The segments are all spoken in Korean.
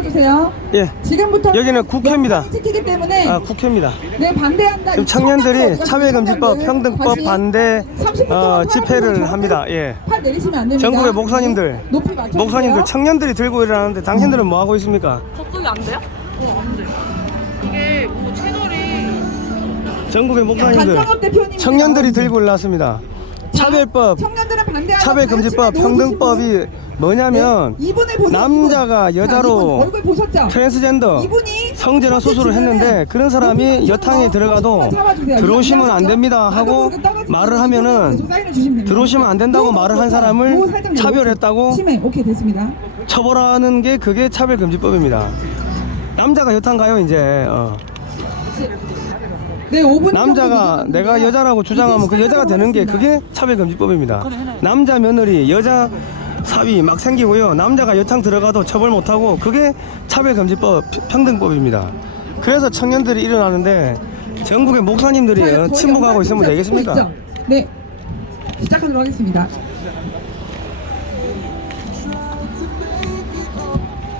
들어주세요. 예. 지금부터 여기는 국회입니다. 지키기 때문에 국회입니다. 네, 반대한다. 지금 청년들이 차별금지법, 평등법 반대 집회를 합니다. 예. 팔 내리시면 안 됩니다. 전국의 목사님들, 높이 맞춰주세요. 목사님들, 청년들이 들고 일어나는데 당신들은 뭐 하고 있습니까? 접속이 안 돼요? 안 돼. 이게 뭐 채널이 전국의 목사님들, 강정업 대표님 청년들이 들고 일어났습니다. 차별법, 청년들은 반대하고 차별금지법, 평등법이 뭐냐면 남자가 여자로 얼굴 보셨죠? 트랜스젠더 이분이 성전환 수술을 했는데 그런 사람이 여탕에 들어가도 들어오시면 안 됩니다 하고 말을 하면은 들어오시면 안 된다고 말을 한 사람을 차별했다고 오케이 됐습니다. 처벌하는 게 그게 차별금지법입니다. 남자가 여탕 가요 이제 네, 5분 남자가 내가 여자라고 주장하면 그 여자가 되는 게 그게 차별금지법입니다. 남자 며느리 여자 사위 막 생기고요. 남자가 여탕 들어가도 처벌 못하고 그게 차별금지법 평등법입니다. 그래서 청년들이 일어나는데 전국의 목사님들이 침묵하고 있으면 되겠습니까? 네, 시작하도록 하겠습니다.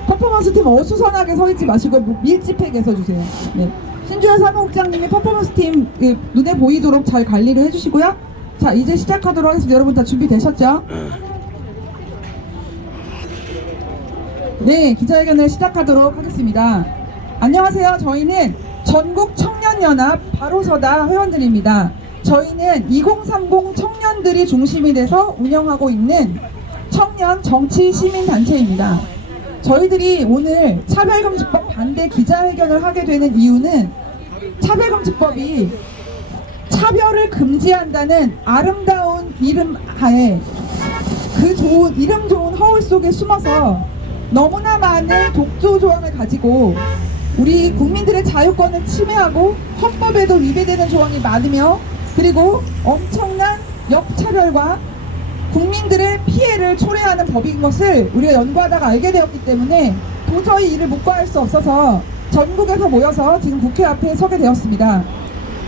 퍼포먼스 팀 어수선하게 서 있지 마시고 밀집하게 서주세요. 네. 신주현 사무국장님이 퍼포먼스 팀 눈에 보이도록 잘 관리를 해주시고요. 자, 이제 시작하도록 하겠습니다. 여러분 다 준비되셨죠? 네, 기자회견을 시작하도록 하겠습니다. 안녕하세요. 저희는 전국 청년연합 바로서다 회원들입니다. 저희는 2030 청년들이 중심이 돼서 운영하고 있는 청년 정치 시민단체입니다. 저희들이 오늘 차별금지법 반대 기자회견을 하게 되는 이유는 차별금지법이 차별을 금지한다는 아름다운 이름 하에 그 좋은 이름 좋은 허울 속에 숨어서 너무나 많은 독조 조항을 가지고 우리 국민들의 자유권을 침해하고 헌법에도 위배되는 조항이 많으며 그리고 엄청난 역차별과 국민들의 피해를 초래하는 법인 것을 우리가 연구하다가 알게 되었기 때문에 도저히 이를 묵과할 수 없어서 전국에서 모여서 지금 국회 앞에 서게 되었습니다.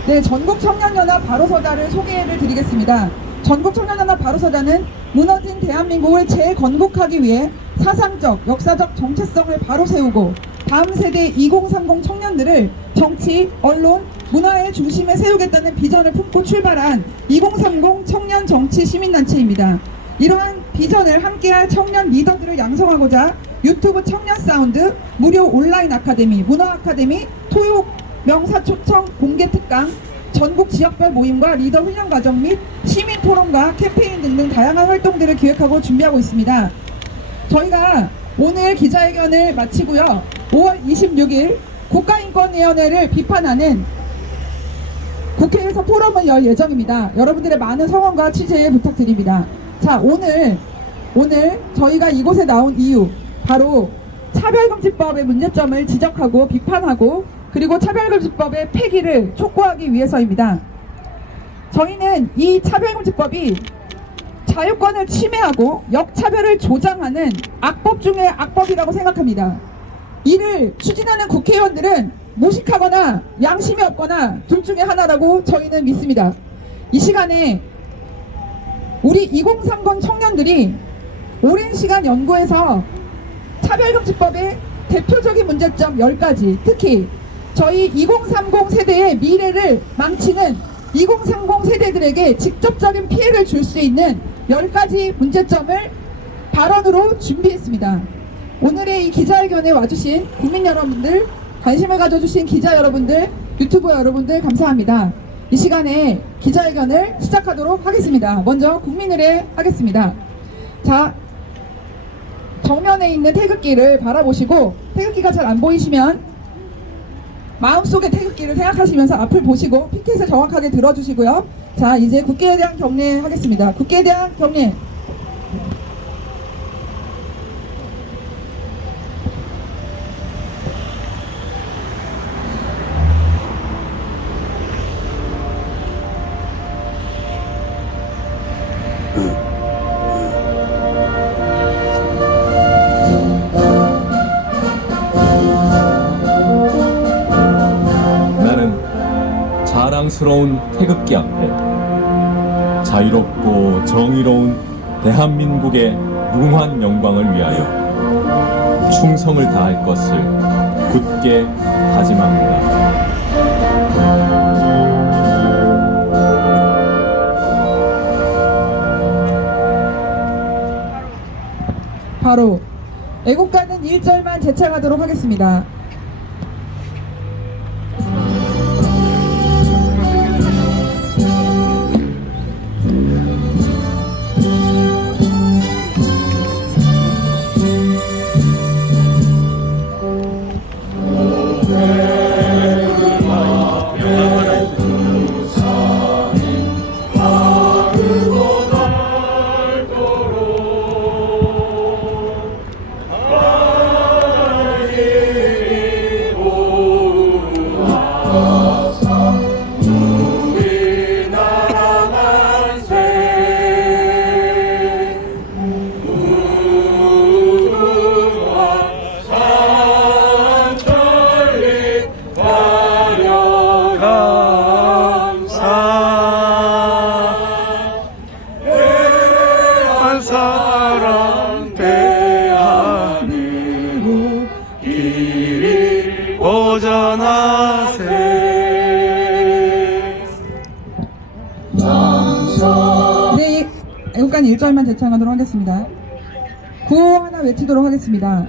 네, 전국청년연합 바로서다를 소개를 드리겠습니다. 전국청년연합 바로서다는 무너진 대한민국을 재건국하기 위해 사상적, 역사적 정체성을 바로 세우고 다음 세대 2030 청년들을 정치, 언론, 문화의 중심에 세우겠다는 비전을 품고 출발한 2030 청년 정치 시민단체입니다. 이러한 비전을 함께할 청년 리더들을 양성하고자 유튜브 청년 사운드, 무료 온라인 아카데미, 문화 아카데미, 토육 명사 초청 공개 특강, 전국 지역별 모임과 리더 훈련 과정 및 시민 토론과 캠페인 등등 다양한 활동들을 기획하고 준비하고 있습니다. 저희가 오늘 기자회견을 마치고요. 5월 26일 국가인권위원회를 비판하는 국회에서 포럼을 열 예정입니다. 여러분들의 많은 성원과 취재 부탁드립니다. 자, 오늘 저희가 이곳에 나온 이유 바로 차별금지법의 문제점을 지적하고 비판하고 그리고 차별금지법의 폐기를 촉구하기 위해서입니다. 저희는 이 차별금지법이 자유권을 침해하고 역차별을 조장하는 악법 중의 악법이라고 생각합니다. 이를 추진하는 국회의원들은 무식하거나 양심이 없거나 둘 중에 하나라고 저희는 믿습니다. 이 시간에 우리 2030 청년들이 오랜 시간 연구해서 차별금지법의 대표적인 문제점 10가지, 특히 저희 2030 세대의 미래를 망치는 2030 세대들에게 직접적인 피해를 줄 수 있는 10가지 문제점을 발언으로 준비했습니다. 오늘의 이 기자회견에 와주신 국민 여러분들, 관심을 가져주신 기자 여러분들, 유튜버 여러분들 감사합니다. 이 시간에 기자회견을 시작하도록 하겠습니다. 먼저 국민의례 하겠습니다. 자, 정면에 있는 태극기를 바라보시고 태극기가 잘 안 보이시면 마음속에 태극기를 생각하시면서 앞을 보시고 피켓을 정확하게 들어주시고요. 자, 이제 국회에 대한 경례 하겠습니다. 국회에 대한 경례. 자랑스러운 태극기 앞에 자유롭고 정의로운 대한민국의 무궁한 영광을 위하여 충성을 다할 것을 굳게 다짐합니다. 바로 애국가는 1절만 제창하도록 하겠습니다. 사랑 대하늘로 길이 오전하세. 네, 애국가는 1절만 제창하도록 하겠습니다. 구호 하나 외치도록 하겠습니다.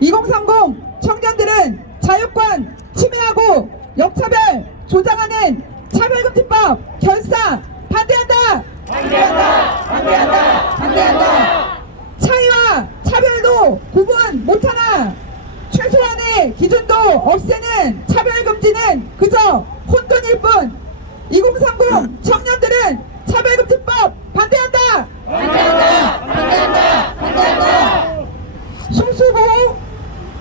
2030 청년들은 자유권 침해하고 역차별 조장하는 차별금지법 결사 반대한다! 반대한다! 반대한다! 반대한다! 차이와 차별도 구분 못하나 최소한의 기준도 없애는 차별금지는 그저 혼돈일 뿐 2030 청년들은 차별금지법 반대한다! 반대한다! 반대한다! 반대한다! 소수보호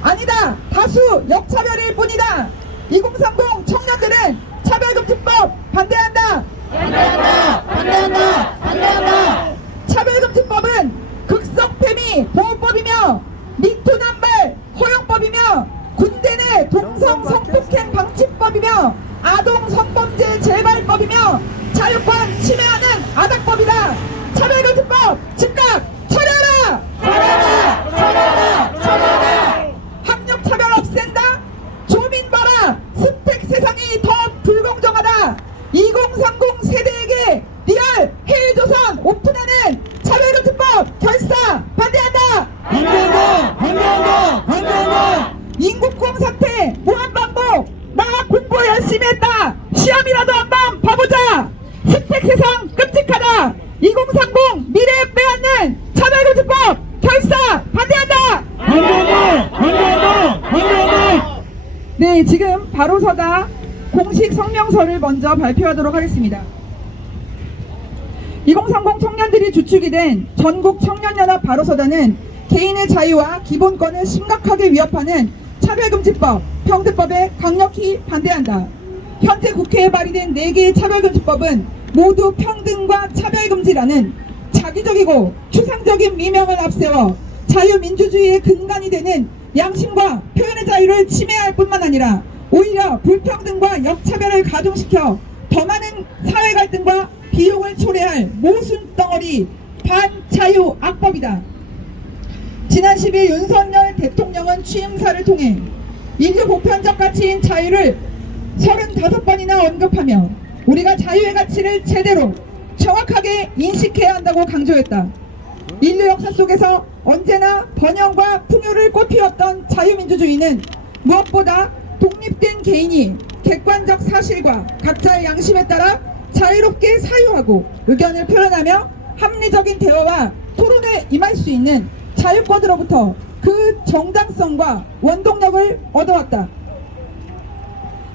아니다 다수 역차별일 뿐이다 2030 청년들은 차별금지법 반대한다! 반대한다! 반대한다! 반대한다! 차별금지법은 극성페미 보호법이며 미투 남발 허용법이며 군대 내 동성 성폭행 방지법이며 아동 성범죄 재발법이며 자유권 침해하는 아닥법이다. 차별금지법 즉각 처리하라! 처리하라! 처리하라! 처리하라! 학력차별 없앤다? 조민 봐라! 스펙 세상이 더 불공정하다. 2030 세대에게 리얼 해외조선 오픈하는 차별금지법 결사 반대한다! 반대한다! 반대한다! 반대한다! 인국공 사태 무한반복! 나 공부 열심히 했다! 시험이라도 한번 봐보자! 스펙 세상 끔찍하다! 2030 미래 빼앗는 차별금지법 결사 반대한다! 반대한다! 반대한다! 반대한다! 네, 지금 바로서다 공식 성명서를 먼저 발표하도록 하겠습니다. 2030 청년들이 주축이 된 전국 청년연합 바로서다는 개인의 자유와 기본권을 심각하게 위협하는 차별금지법, 평등법에 강력히 반대한다. 현재 국회에 발의된 4개의 차별금지법은 모두 평등과 차별금지라는 자기적이고 추상적인 미명을 앞세워 자유민주주의의 근간이 되는 양심과 표현의 자유를 침해할 뿐만 아니라 오히려 불평등과 역차별을 가중시켜 더 많은 사회 갈등과 비용을 초래할 모순덩어리 반자유 악법이다. 지난 10일 윤석열 대통령은 취임사를 통해 인류 보편적 가치인 자유를 35번이나 언급하며 우리가 자유의 가치를 제대로 정확하게 인식해야 한다고 강조했다. 인류 역사 속에서 언제나 번영과 풍요를 꽃피웠던 자유민주주의는 무엇보다 독립된 개인이 객관적 사실과 각자의 양심에 따라 자유롭게 사유하고 의견을 표현하며 합리적인 대화와 토론에 임할 수 있는 자유권으로부터 그 정당성과 원동력을 얻어왔다.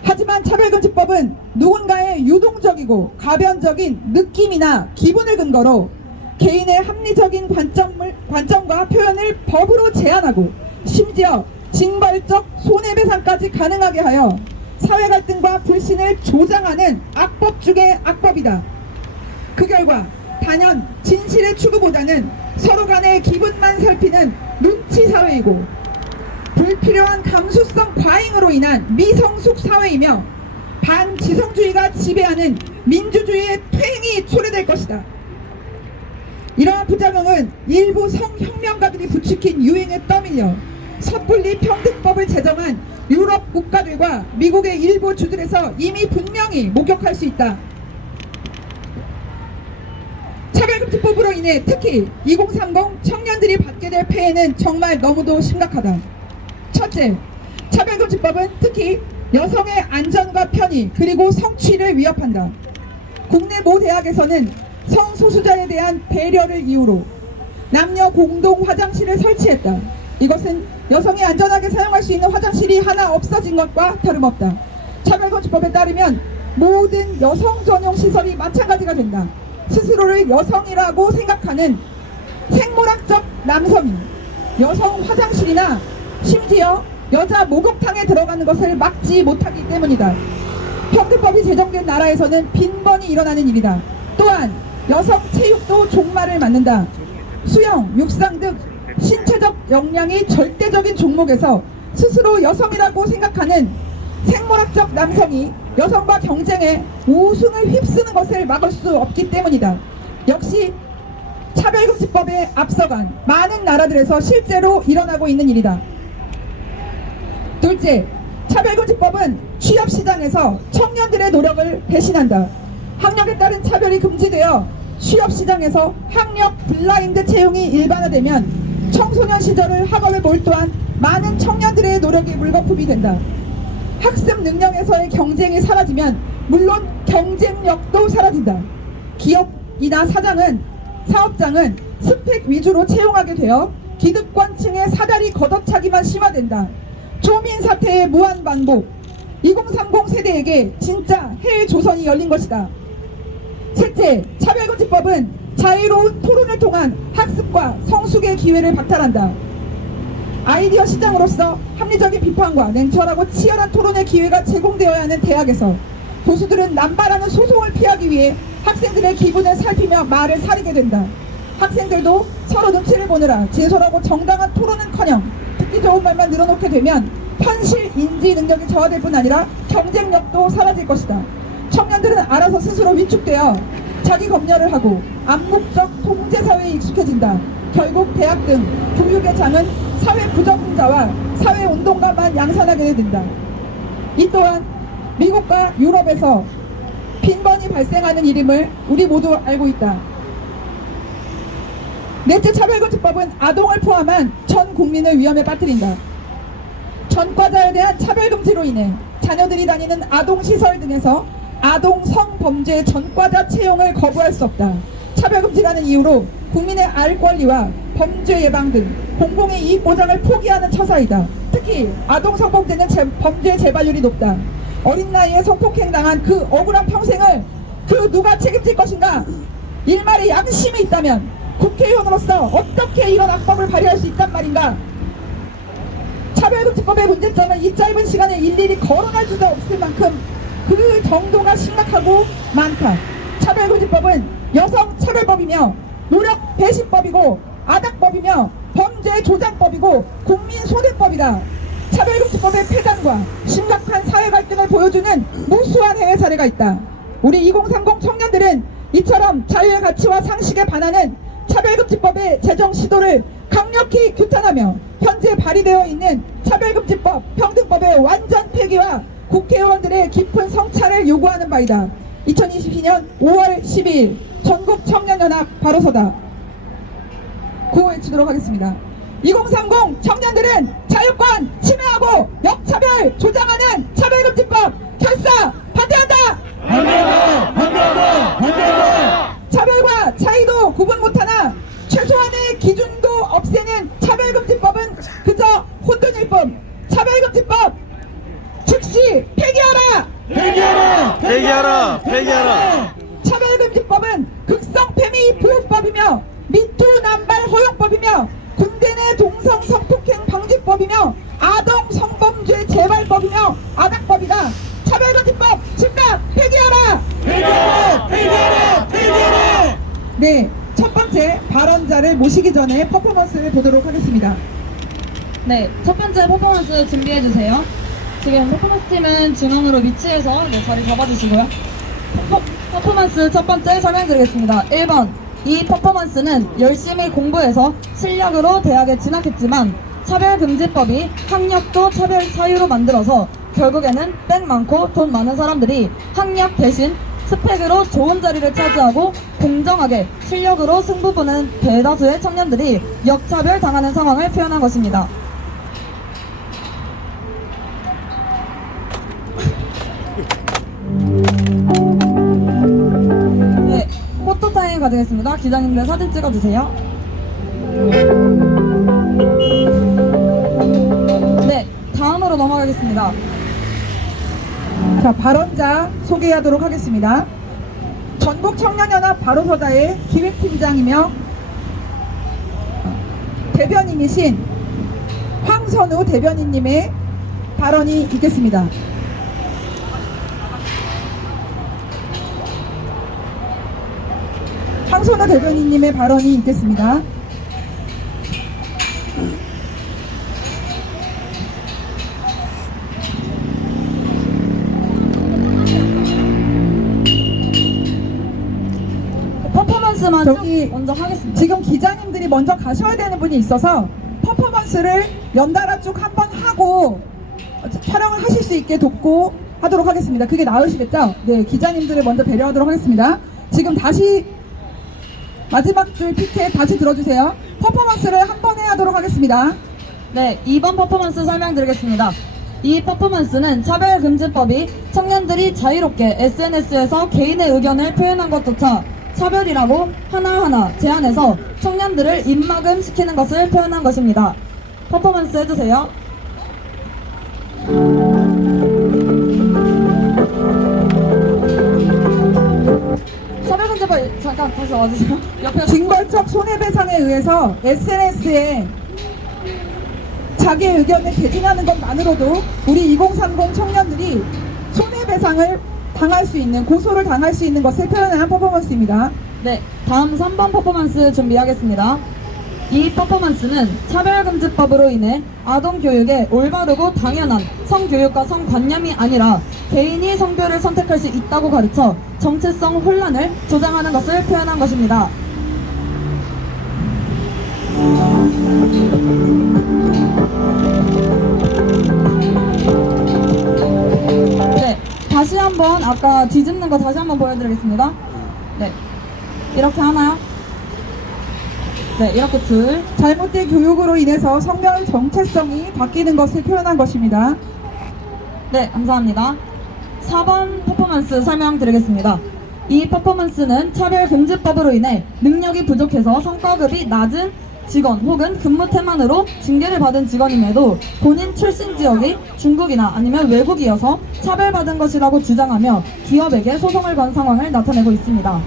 하지만 차별금지법은 누군가의 유동적이고 가변적인 느낌이나 기분을 근거로 개인의 합리적인 관점과 표현을 법으로 제한하고 심지어 징벌적 손해배상까지 가능하게 하여 사회 갈등과 불신을 조장하는 악법 중의 악법이다. 그 결과 단연 진실의 추구보다는 서로 간의 기분만 살피는 눈치 사회이고 불필요한 감수성 과잉으로 인한 미성숙 사회이며 반지성주의가 지배하는 민주주의의 퇴행이 초래될 것이다. 이러한 부작용은 일부 성혁명가들이 부추긴 유행에 떠밀려 섣불리 평등법을 제정한 유럽 국가들과 미국의 일부 주들에서 이미 분명히 목격할 수 있다. 차별금지법으로 인해 특히 2030 청년들이 받게 될 폐해는 정말 너무도 심각하다. 첫째, 차별금지법은 특히 여성의 안전과 편의 그리고 성취를 위협한다. 국내 모 대학에서는 성소수자에 대한 배려를 이유로 남녀 공동 화장실을 설치했다. 이것은 여성이 안전하게 사용할 수 있는 화장실이 하나 없어진 것과 다름없다. 차별금지법에 따르면 모든 여성 전용 시설이 마찬가지가 된다. 스스로를 여성이라고 생각하는 생물학적 남성이 여성 화장실이나 심지어 여자 목욕탕에 들어가는 것을 막지 못하기 때문이다. 평등법이 제정된 나라에서는 빈번히 일어나는 일이다. 또한 여성 체육도 종말을 맞는다. 수영, 육상 등 신체적 역량이 절대적인 종목에서 스스로 여성이라고 생각하는 생물학적 남성이 여성과 경쟁에 우승을 휩쓰는 것을 막을 수 없기 때문이다. 역시 차별금지법에 앞서간 많은 나라들에서 실제로 일어나고 있는 일이다. 둘째, 차별금지법은 취업시장에서 청년들의 노력을 배신한다. 학력에 따른 차별이 금지되어 취업시장에서 학력 블라인드 채용이 일반화되면 청소년 시절을 학업에 몰두한 많은 청년들의 노력이 물거품이 된다. 학습 능력에서의 경쟁이 사라지면 물론 경쟁력도 사라진다. 기업이나 사업장은 스펙 위주로 채용하게 되어 기득권층의 사다리 걷어차기만 심화된다. 초민 사태의 무한 반복. 2030 세대에게 진짜 해일 조선이 열린 것이다. 셋째, 차별금지법은 자유로운 토론을 통한 학습과 성숙의 기회를 박탈한다. 아이디어 시장으로서 합리적인 비판과 냉철하고 치열한 토론의 기회가 제공되어야 하는 대학에서 교수들은 남발하는 소송을 피하기 위해 학생들의 기분을 살피며 말을 사리게 된다. 학생들도 서로 눈치를 보느라 진솔하고 정당한 토론은커녕 듣기 좋은 말만 늘어놓게 되면 현실 인지 능력이 저하될 뿐 아니라 경쟁력도 사라질 것이다. 청년들은 알아서 스스로 위축되어 자기 검열을 하고 암묵적 통제사회에 익숙해진다. 결국 대학 등 교육의 장은 사회 부적응자와 사회 운동가만 양산하게 된다. 이 또한 미국과 유럽에서 빈번히 발생하는 일임을 우리 모두 알고 있다. 넷째, 차별금지법은 아동을 포함한 전 국민을 위험에 빠뜨린다. 전과자에 대한 차별금지로 인해 자녀들이 다니는 아동시설 등에서 아동 성범죄 전과자 채용을 거부할 수 없다. 차별금지라는 이유로 국민의 알 권리와 범죄 예방 등 공공의 이익 보장을 포기하는 처사이다. 특히 아동 성범죄는 범죄 재발률이 높다. 어린 나이에 성폭행 당한 그 억울한 평생을 그 누가 책임질 것인가? 일말의 양심이 있다면 국회의원으로서 어떻게 이런 악법을 발휘할 수 있단 말인가? 차별금지법의 문제점은 이 짧은 시간에 일일이 거론할 수도 없을 만큼 그 정도가 심각하고 많다. 차별금지법은 여성 차별법이며 노력 배신법이고 아닥법이며 범죄 조장법이고 국민 손해법이다. 차별금지법의 폐단과 심각한 사회 갈등을 보여주는 무수한 해외 사례가 있다. 우리 2030 청년들은 이처럼 자유의 가치와 상식에 반하는 차별금지법의 제정 시도를 강력히 규탄하며 현재 발의되어 있는 차별금지법, 평등법의 완전 폐기와 국회의원들의 깊은 성찰을 요구하는 바이다. 2022년 5월 12일 전국 청년연합 바로서다. 구호 외치도록 하겠습니다. 2030 청년들은 자유권 침해하고 역차별 조장하는 차별금지법 결사 반대한다! 반대한다! 차별과 차이도 구분 못하나 최소한의 기준도 없애는 차별금지법은 그저 혼돈일 뿐. 차별금지법 즉시 폐기하라! 폐기하라! 차별금지법은 극성페미 보호법이며 미투 남발 허용법이며 군대 내 동성 성폭행 방지법이며 아동 성범죄 재발법이며 아닥법이다. 차별금지법 즉각 폐기하라! 폐기하라! 네, 첫 번째 발언자를 모시기 전에 퍼포먼스를 보도록 하겠습니다. 네, 첫 번째 퍼포먼스 준비해주세요. 지금 퍼포먼스 팀은 중앙으로 위치해서 자리 잡아주시고요. 퍼포먼스 첫 번째 설명드리겠습니다. 1번, 이 퍼포먼스는 열심히 공부해서 실력으로 대학에 진학했지만 차별금지법이 학력도 차별 사유로 만들어서 결국에는 백 많고 돈 많은 사람들이 학력 대신 스펙으로 좋은 자리를 차지하고 공정하게 실력으로 승부 보는 대다수의 청년들이 역차별 당하는 상황을 표현한 것입니다. 네, 포토타임 가지겠습니다. 기자님들 사진 찍어주세요. 네, 다음으로 넘어가겠습니다. 자, 발언자 소개하도록 하겠습니다. 전국청년연합 바로서다의 기획팀장이며 대변인이신 황선우 대변인님의 발언이 있겠습니다. 황선우 대변인님의 발언이 있겠습니다. 퍼포먼스만 저기 쭉 먼저 하겠습니다. 지금 기자님들이 먼저 가셔야 되는 분이 있어서 퍼포먼스를 연달아 쭉 한번 하고 촬영을 하실 수 있게 돕고 하도록 하겠습니다. 그게 나으시겠죠? 네, 기자님들을 먼저 배려하도록 하겠습니다. 지금 다시 마지막 줄 PK 다시 들어주세요. 퍼포먼스를 한 번에 하도록 하겠습니다. 네, 2번 퍼포먼스 설명드리겠습니다. 이 퍼포먼스는 차별금지법이 청년들이 자유롭게 SNS에서 개인의 의견을 표현한 것조차 차별이라고 하나하나 제안해서 청년들을 입막음시키는 것을 표현한 것입니다. 퍼포먼스 해주세요. 차별금지법 잠깐 다시 와주세요. 옆에 징벌적 손해배상에 의해서 SNS에 자기의 의견을 개진하는 것만으로도 우리 2030 청년들이 손해배상을 당할 수 있는, 고소를 당할 수 있는 것을 표현한 퍼포먼스입니다. 네, 다음 3번 퍼포먼스 준비하겠습니다. 이 퍼포먼스는 차별금지법으로 인해 아동교육에 올바르고 당연한 성교육과 성관념이 아니라 개인이 성별을 선택할 수 있다고 가르쳐 정체성 혼란을 조장하는 것을 표현한 것입니다. 네, 다시 한번 아까 뒤집는 거 다시 한번 보여드리겠습니다. 네, 이렇게 하나요? 네, 이렇게 둘. 잘못된 교육으로 인해서 성별 정체성이 바뀌는 것을 표현한 것입니다. 네, 감사합니다. 4번 퍼포먼스 설명드리겠습니다. 이 퍼포먼스는 차별금지법으로 인해 능력이 부족해서 성과급이 낮은 직원 혹은 근무 태만으로 징계를 받은 직원임에도 본인 출신 지역이 중국이나 아니면 외국이어서 차별받은 것이라고 주장하며 기업에게 소송을 건 상황을 나타내고 있습니다.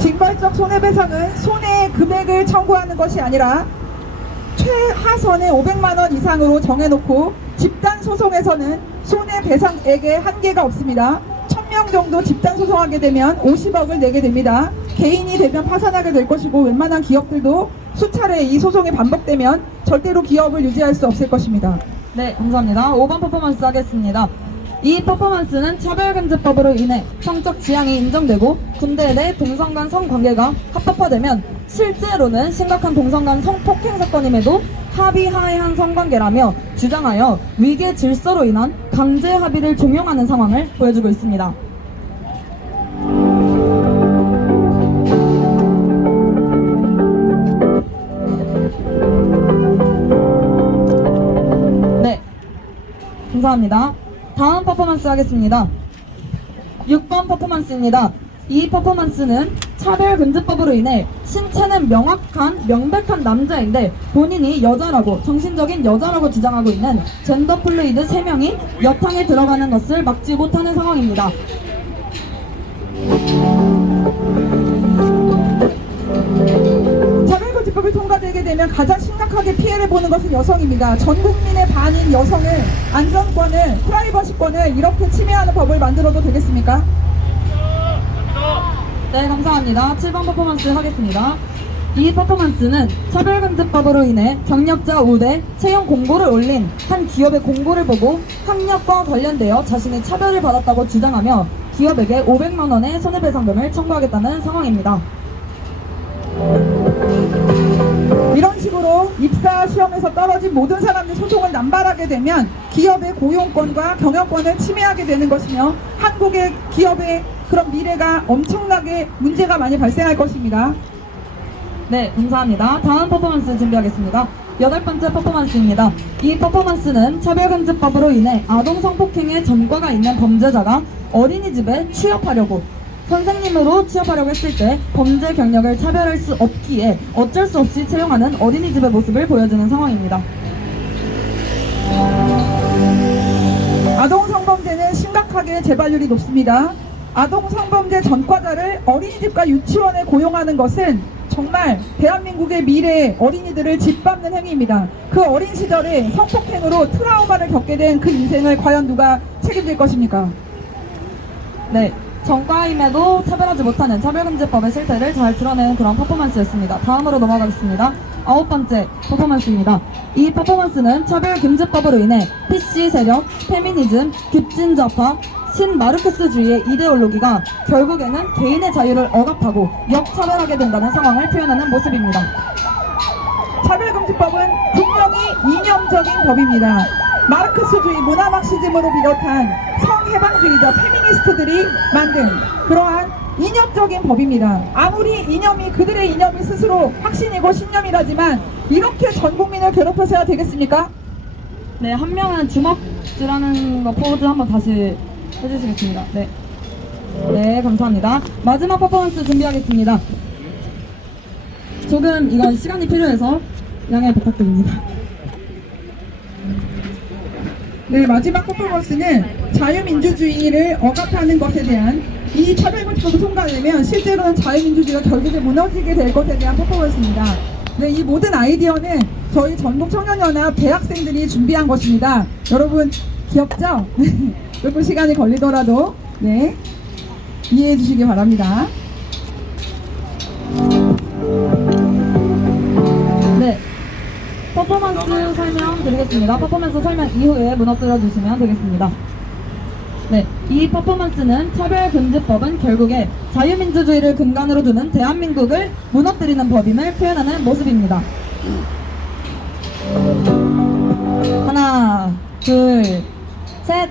징벌적 손해배상은 손해 금액을 청구하는 것이 아니라 최하선의 500만 원 이상으로 정해놓고 집단 소송에서는 손해배상액에 한계가 없습니다. 1000명 정도 집단 소송하게 되면 50억을 내게 됩니다. 개인이 되면 파산하게 될 것이고 웬만한 기업들도 수차례 이 소송이 반복되면 절대로 기업을 유지할 수 없을 것입니다. 네, 감사합니다. 5번 퍼포먼스 하겠습니다. 이 퍼포먼스는 차별금지법으로 인해 성적 지향이 인정되고 군대 내 동성 간 성관계가 합법화되면 실제로는 심각한 동성 간 성폭행 사건임에도 합의하에한 성관계라며 주장하여 위계 질서로 인한 강제 합의를 종용하는 상황을 보여주고 있습니다. 네, 감사합니다. 다음 퍼포먼스 하겠습니다. 6번 퍼포먼스입니다. 이 퍼포먼스는 차별금지법으로 인해 신체는 명백한 남자인데 본인이 여자라고 정신적인 여자라고 주장하고 있는 젠더 플루이드 3명이 여탕에 들어가는 것을 막지 못하는 상황입니다. 차별금지법이 통과되게 되면 가장 심각하게 피해를 보는 것은 여성입니다. 전 국민의 반인 여성을, 안전권을, 프라이버시권을 이렇게 침해하는 법을 만들어도 되겠습니까? 네, 감사합니다. 7번 퍼포먼스 하겠습니다. 이 퍼포먼스는 차별금지법으로 인해 경력자 우대 채용 공고를 올린 한 기업의 공고를 보고 학력과 관련되어 자신의 차별을 받았다고 주장하며 기업에게 500만 원의 손해배상금을 청구하겠다는 상황입니다. 불법으로 입사 시험에서 떨어진 모든 사람들 소송을 남발하게 되면 기업의 고용권과 경영권을 침해하게 되는 것이며 한국의 기업의 그런 미래가 엄청나게 문제가 많이 발생할 것입니다. 네, 감사합니다. 다음 퍼포먼스 준비하겠습니다. 8번째 퍼포먼스입니다. 이 퍼포먼스는 차별금지법으로 인해 아동 성폭행의 전과가 있는 범죄자가 어린이집에 취업하려고 선생님으로 취업하려고 했을 때 범죄 경력을 차별할 수 없기에 어쩔 수 없이 채용하는 어린이집의 모습을 보여주는 상황입니다. 아동 성범죄는 심각하게 재발률이 높습니다. 아동 성범죄 전과자를 어린이집과 유치원에 고용하는 것은 정말 대한민국의 미래의 어린이들을 짓밟는 행위입니다. 그 어린 시절에 성폭행으로 트라우마를 겪게 된 그 인생을 과연 누가 책임질 것입니까? 네, 전과임에도 차별하지 못하는 차별금지법의 실태를 잘 드러내는 그런 퍼포먼스였습니다. 다음으로 넘어가겠습니다. 9번째 퍼포먼스입니다. 이 퍼포먼스는 차별금지법으로 인해 PC 세력, 페미니즘, 급진좌파, 신마르크스주의의 이데올로기가 결국에는 개인의 자유를 억압하고 역차별하게 된다는 상황을 표현하는 모습입니다. 차별금지법은 분명히 이념적인 법입니다. 마르크스주의 문화막시즘으로 비롯한 성해방주의자 페미니스트들이 만든 그러한 이념적인 법입니다. 아무리 이념이 그들의 이념이 스스로 확신이고 신념이라지만 이렇게 전 국민을 괴롭혀서야 되겠습니까? 네, 한 명은 주먹질하는 거 포즈 한번 다시 해주시겠습니다. 네. 네, 감사합니다. 마지막 퍼포먼스 준비하겠습니다. 조금 이건 시간이 필요해서 양해 부탁드립니다. 네, 마지막 퍼포먼스는 자유민주주의를 억압하는 것에 대한 이 차별금지법이 통과되면 실제로는 자유민주주의가 결국에 무너지게 될 것에 대한 퍼포먼스입니다. 네, 이 모든 아이디어는 저희 전국청년연합 대학생들이 준비한 것입니다. 여러분 귀엽죠? 조금 시간이 걸리더라도 네, 이해해 주시기 바랍니다. 네. 퍼포먼스 설명 드리겠습니다. 퍼포먼스 설명 이후에 무너뜨려 주시면 되겠습니다. 네, 이 퍼포먼스는 차별금지법은 결국에 자유민주주의를 근간으로 두는 대한민국을 무너뜨리는 법임을 표현하는 모습입니다. 하나, 둘, 셋.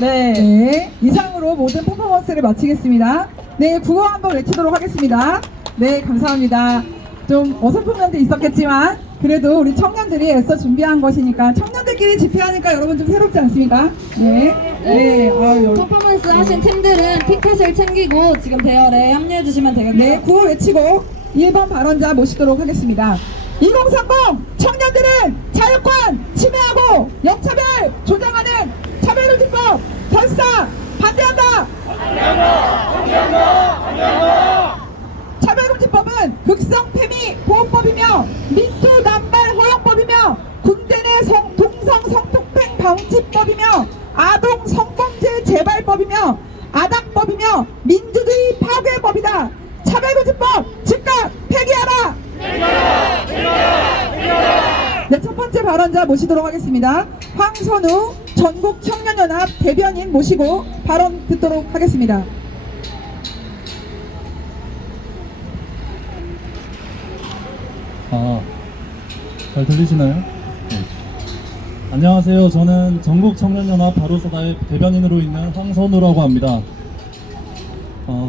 네. 네, 이상으로 모든 퍼포먼스를 마치겠습니다. 네, 구호 한번 외치도록 하겠습니다. 네, 감사합니다. 좀 어설픈 면도 있었겠지만 그래도 우리 청년들이 애써 준비한 것이니까 청년들끼리 집회하니까 여러분 좀 새롭지 않습니까? 네. 네. 퍼포먼스 하신 팀들은 피켓을 챙기고 지금 대열에 합류해 주시면 되겠고요. 네, 구호 외치고 1번 발언자 모시도록 하겠습니다. 2030 청년들은 자유권 침해하고 역차별 조장하는 차별금지법 결사 반대한다. 차별금지법은 극성 페미 보호법이며 미투 남발 허용법이며 군대 내 동성 성폭행 방지법이며 아동 성범죄 재발법이며 아닥법이며 민주주의 파괴법이다. 차별금지법 즉각 폐기하라. 네, 첫 번째 발언자 모시도록 하겠습니다. 황선우 전국청년연합 대변인 모시고 발언 듣도록 하겠습니다. 잘 들리시나요? 네. 안녕하세요. 저는 전국청년연합 바로서다의 대변인으로 있는 황선우라고 합니다.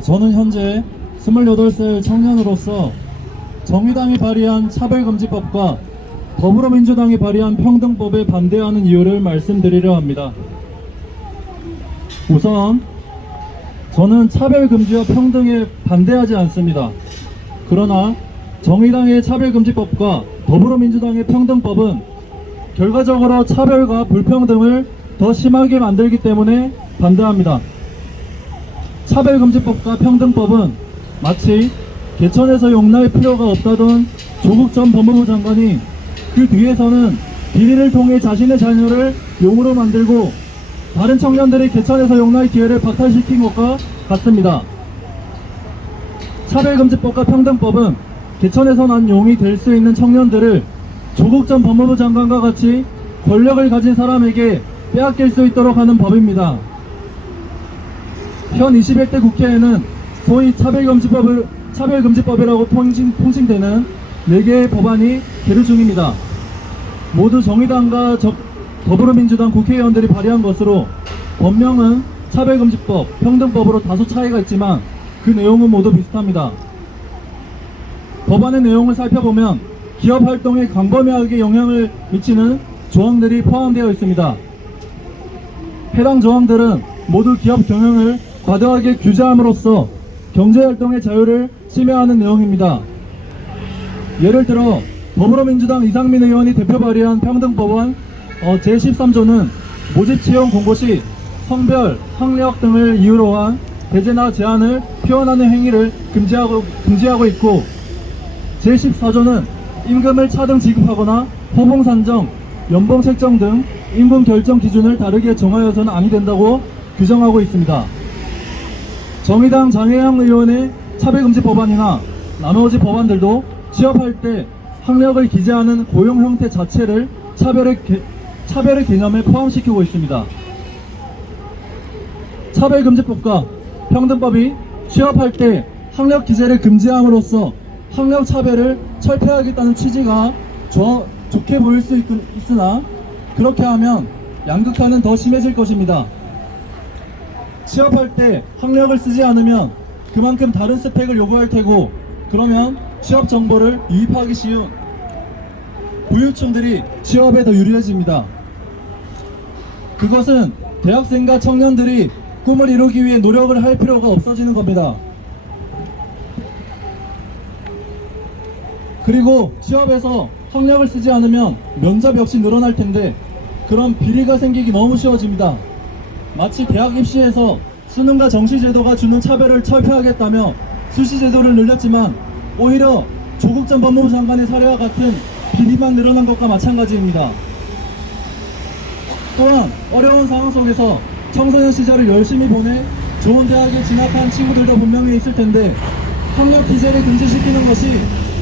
저는 현재 28살 청년으로서 정의당이 발의한 차별금지법과 더불어민주당이 발의한 평등법에 반대하는 이유를 말씀드리려 합니다. 우선 저는 차별금지와 평등에 반대하지 않습니다. 그러나 정의당의 차별금지법과 더불어민주당의 평등법은 결과적으로 차별과 불평등을 더 심하게 만들기 때문에 반대합니다. 차별금지법과 평등법은 마치 개천에서 용날 필요가 없다던 조국 전 법무부 장관이 그 뒤에서는 비리를 통해 자신의 자녀를 용으로 만들고 다른 청년들이 개천에서 용날 기회를 박탈시킨 것과 같습니다. 차별금지법과 평등법은 개천에서 난 용이 될 수 있는 청년들을 조국 전 법무부 장관과 같이 권력을 가진 사람에게 빼앗길 수 있도록 하는 법입니다. 현 21대 국회에는 소위 차별금지법을 차별금지법이라고 통칭되는 4개의 법안이 계류 중입니다. 모두 정의당과 더불어민주당 국회의원들이 발의한 것으로 법명은 차별금지법, 평등법으로 다소 차이가 있지만 그 내용은 모두 비슷합니다. 법안의 내용을 살펴보면 기업 활동에 광범위하게 영향을 미치는 조항들이 포함되어 있습니다. 해당 조항들은 모두 기업 경영을 과도하게 규제함으로써 경제활동의 자유를 침해하는 내용입니다. 예를 들어 더불어민주당 이상민 의원이 대표 발의한 평등법안 제13조는 모집 채용 공고 시 성별, 학력 등을 이유로 한 배제나 제한을 표현하는 행위를 금지하고 있고, 제14조는 임금을 차등 지급하거나 호봉 산정, 연봉 책정 등 임금 결정 기준을 다르게 정하여서는 아니 된다고 규정하고 있습니다. 정의당 장혜영 의원의 차별금지 법안이나 나머지 법안들도 취업할 때 학력을 기재하는 고용 형태 자체를 차별의 개념에 포함시키고 있습니다. 차별금지법과 평등법이 취업할 때 학력 기재를 금지함으로써 학력 차별을 철폐하겠다는 취지가 좋게 보일 수 있으나, 그렇게 하면 양극화는 더 심해질 것입니다. 취업할 때 학력을 쓰지 않으면 그만큼 다른 스펙을 요구할 테고, 그러면 취업 정보를 유입하기 쉬운 부유층들이 취업에 더 유리해집니다. 그것은 대학생과 청년들이 꿈을 이루기 위해 노력을 할 필요가 없어지는 겁니다. 그리고 취업에서 학력을 쓰지 않으면 면접 역시 늘어날 텐데, 그럼 비리가 생기기 너무 쉬워집니다. 마치 대학 입시에서 수능과 정시제도가 주는 차별을 철폐하겠다며 수시제도를 늘렸지만 오히려 조국 전 법무부 장관의 사례와 같은 비리만 늘어난 것과 마찬가지입니다. 또한 어려운 상황 속에서 청소년 시절을 열심히 보내 좋은 대학에 진학한 친구들도 분명히 있을 텐데, 학력 기재를 금지시키는 것이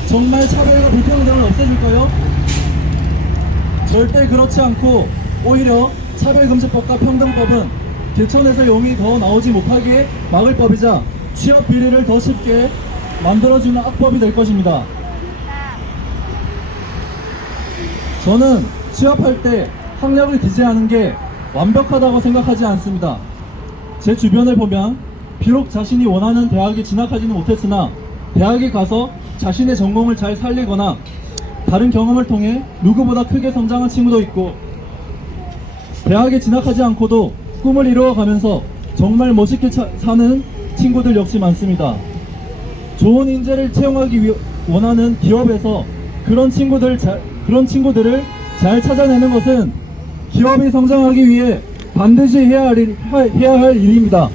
정말 차별과 불평등을 없애줄까요? 절대 그렇지 않고 오히려 차별금지법과 평등법은 개천에서 용이 더 나오지 못하게 막을 법이자 취업 비리를 더 쉽게 만들어주는 악법이 될 것입니다. 저는 취업할 때 학력을 기재하는 게 완벽하다고 생각하지 않습니다. 제 주변을 보면 비록 자신이 원하는 대학에 진학하지는 못했으나 대학에 가서 자신의 전공을 잘 살리거나 다른 경험을 통해 누구보다 크게 성장한 친구도 있고, 대학에 진학하지 않고도 꿈을 이루어가면서 정말 멋있게 사는 친구들 역시 많습니다. 좋은 인재를 채용하기 원하는 기업에서 그런 친구들을 잘 찾아내는 것은 기업이 성장하기 위해 반드시 해야 할 일입니다.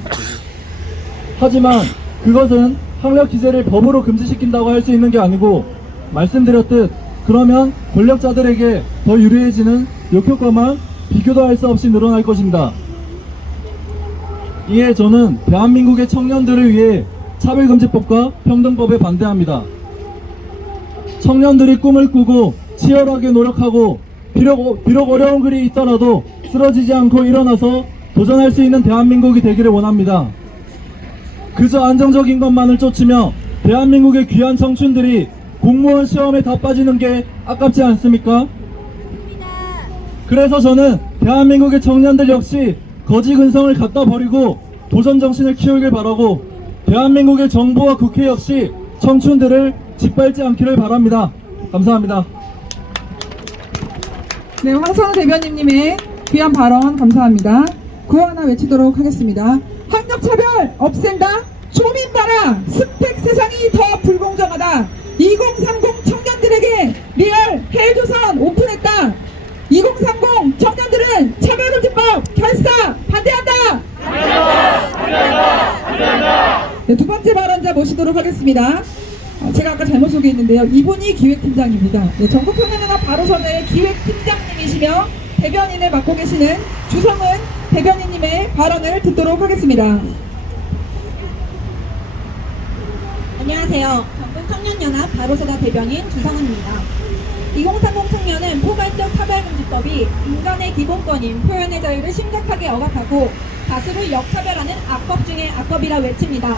하지만 그것은 학력 기재를 법으로 금지시킨다고 할 수 있는 게 아니고, 말씀드렸듯 그러면 권력자들에게 더 유리해지는 역효과만 비교도 할 수 없이 늘어날 것입니다. 이에 저는 대한민국의 청년들을 위해 차별금지법과 평등법에 반대합니다. 청년들이 꿈을 꾸고 치열하게 노력하고 비록 어려운 길이 있더라도 쓰러지지 않고 일어나서 도전할 수 있는 대한민국이 되기를 원합니다. 그저 안정적인 것만을 쫓으며 대한민국의 귀한 청춘들이 공무원 시험에 다 빠지는 게 아깝지 않습니까? 그래서 저는 대한민국의 청년들 역시 거지 근성을 갖다 버리고 도전 정신을 키우길 바라고, 대한민국의 정부와 국회 역시 청춘들을 짓밟지 않기를 바랍니다. 감사합니다. 네, 황선우 대변인님의 귀한 발언 감사합니다. 구호 하나 외치도록 하겠습니다. 학력차별 없앤다. 조민 봐라. 스펙 세상이 더 불공정하다. 2030 청년들에게 리얼 헬조선 오픈했다. 2030 청년들은 차별금지법 결사 반대한다. 네, 두 번째 발언자 모시도록 하겠습니다. 제가 아까 잘못 소개했는데요. 이분이 기획팀장입니다. 네, 전국청년연합 바로선의 기획팀장님이시며 대변인을 맡고 계시는 주성은 대변인님의 발언을 듣도록 하겠습니다. 안녕하세요. 전국청년연합 바로서다 대변인 주성은입니다. 2030 청년은 포괄적 차별금지법이 인간의 기본권인 표현의 자유를 심각하게 억압하고 다수를 역차별하는 악법 중의 악법이라 외칩니다.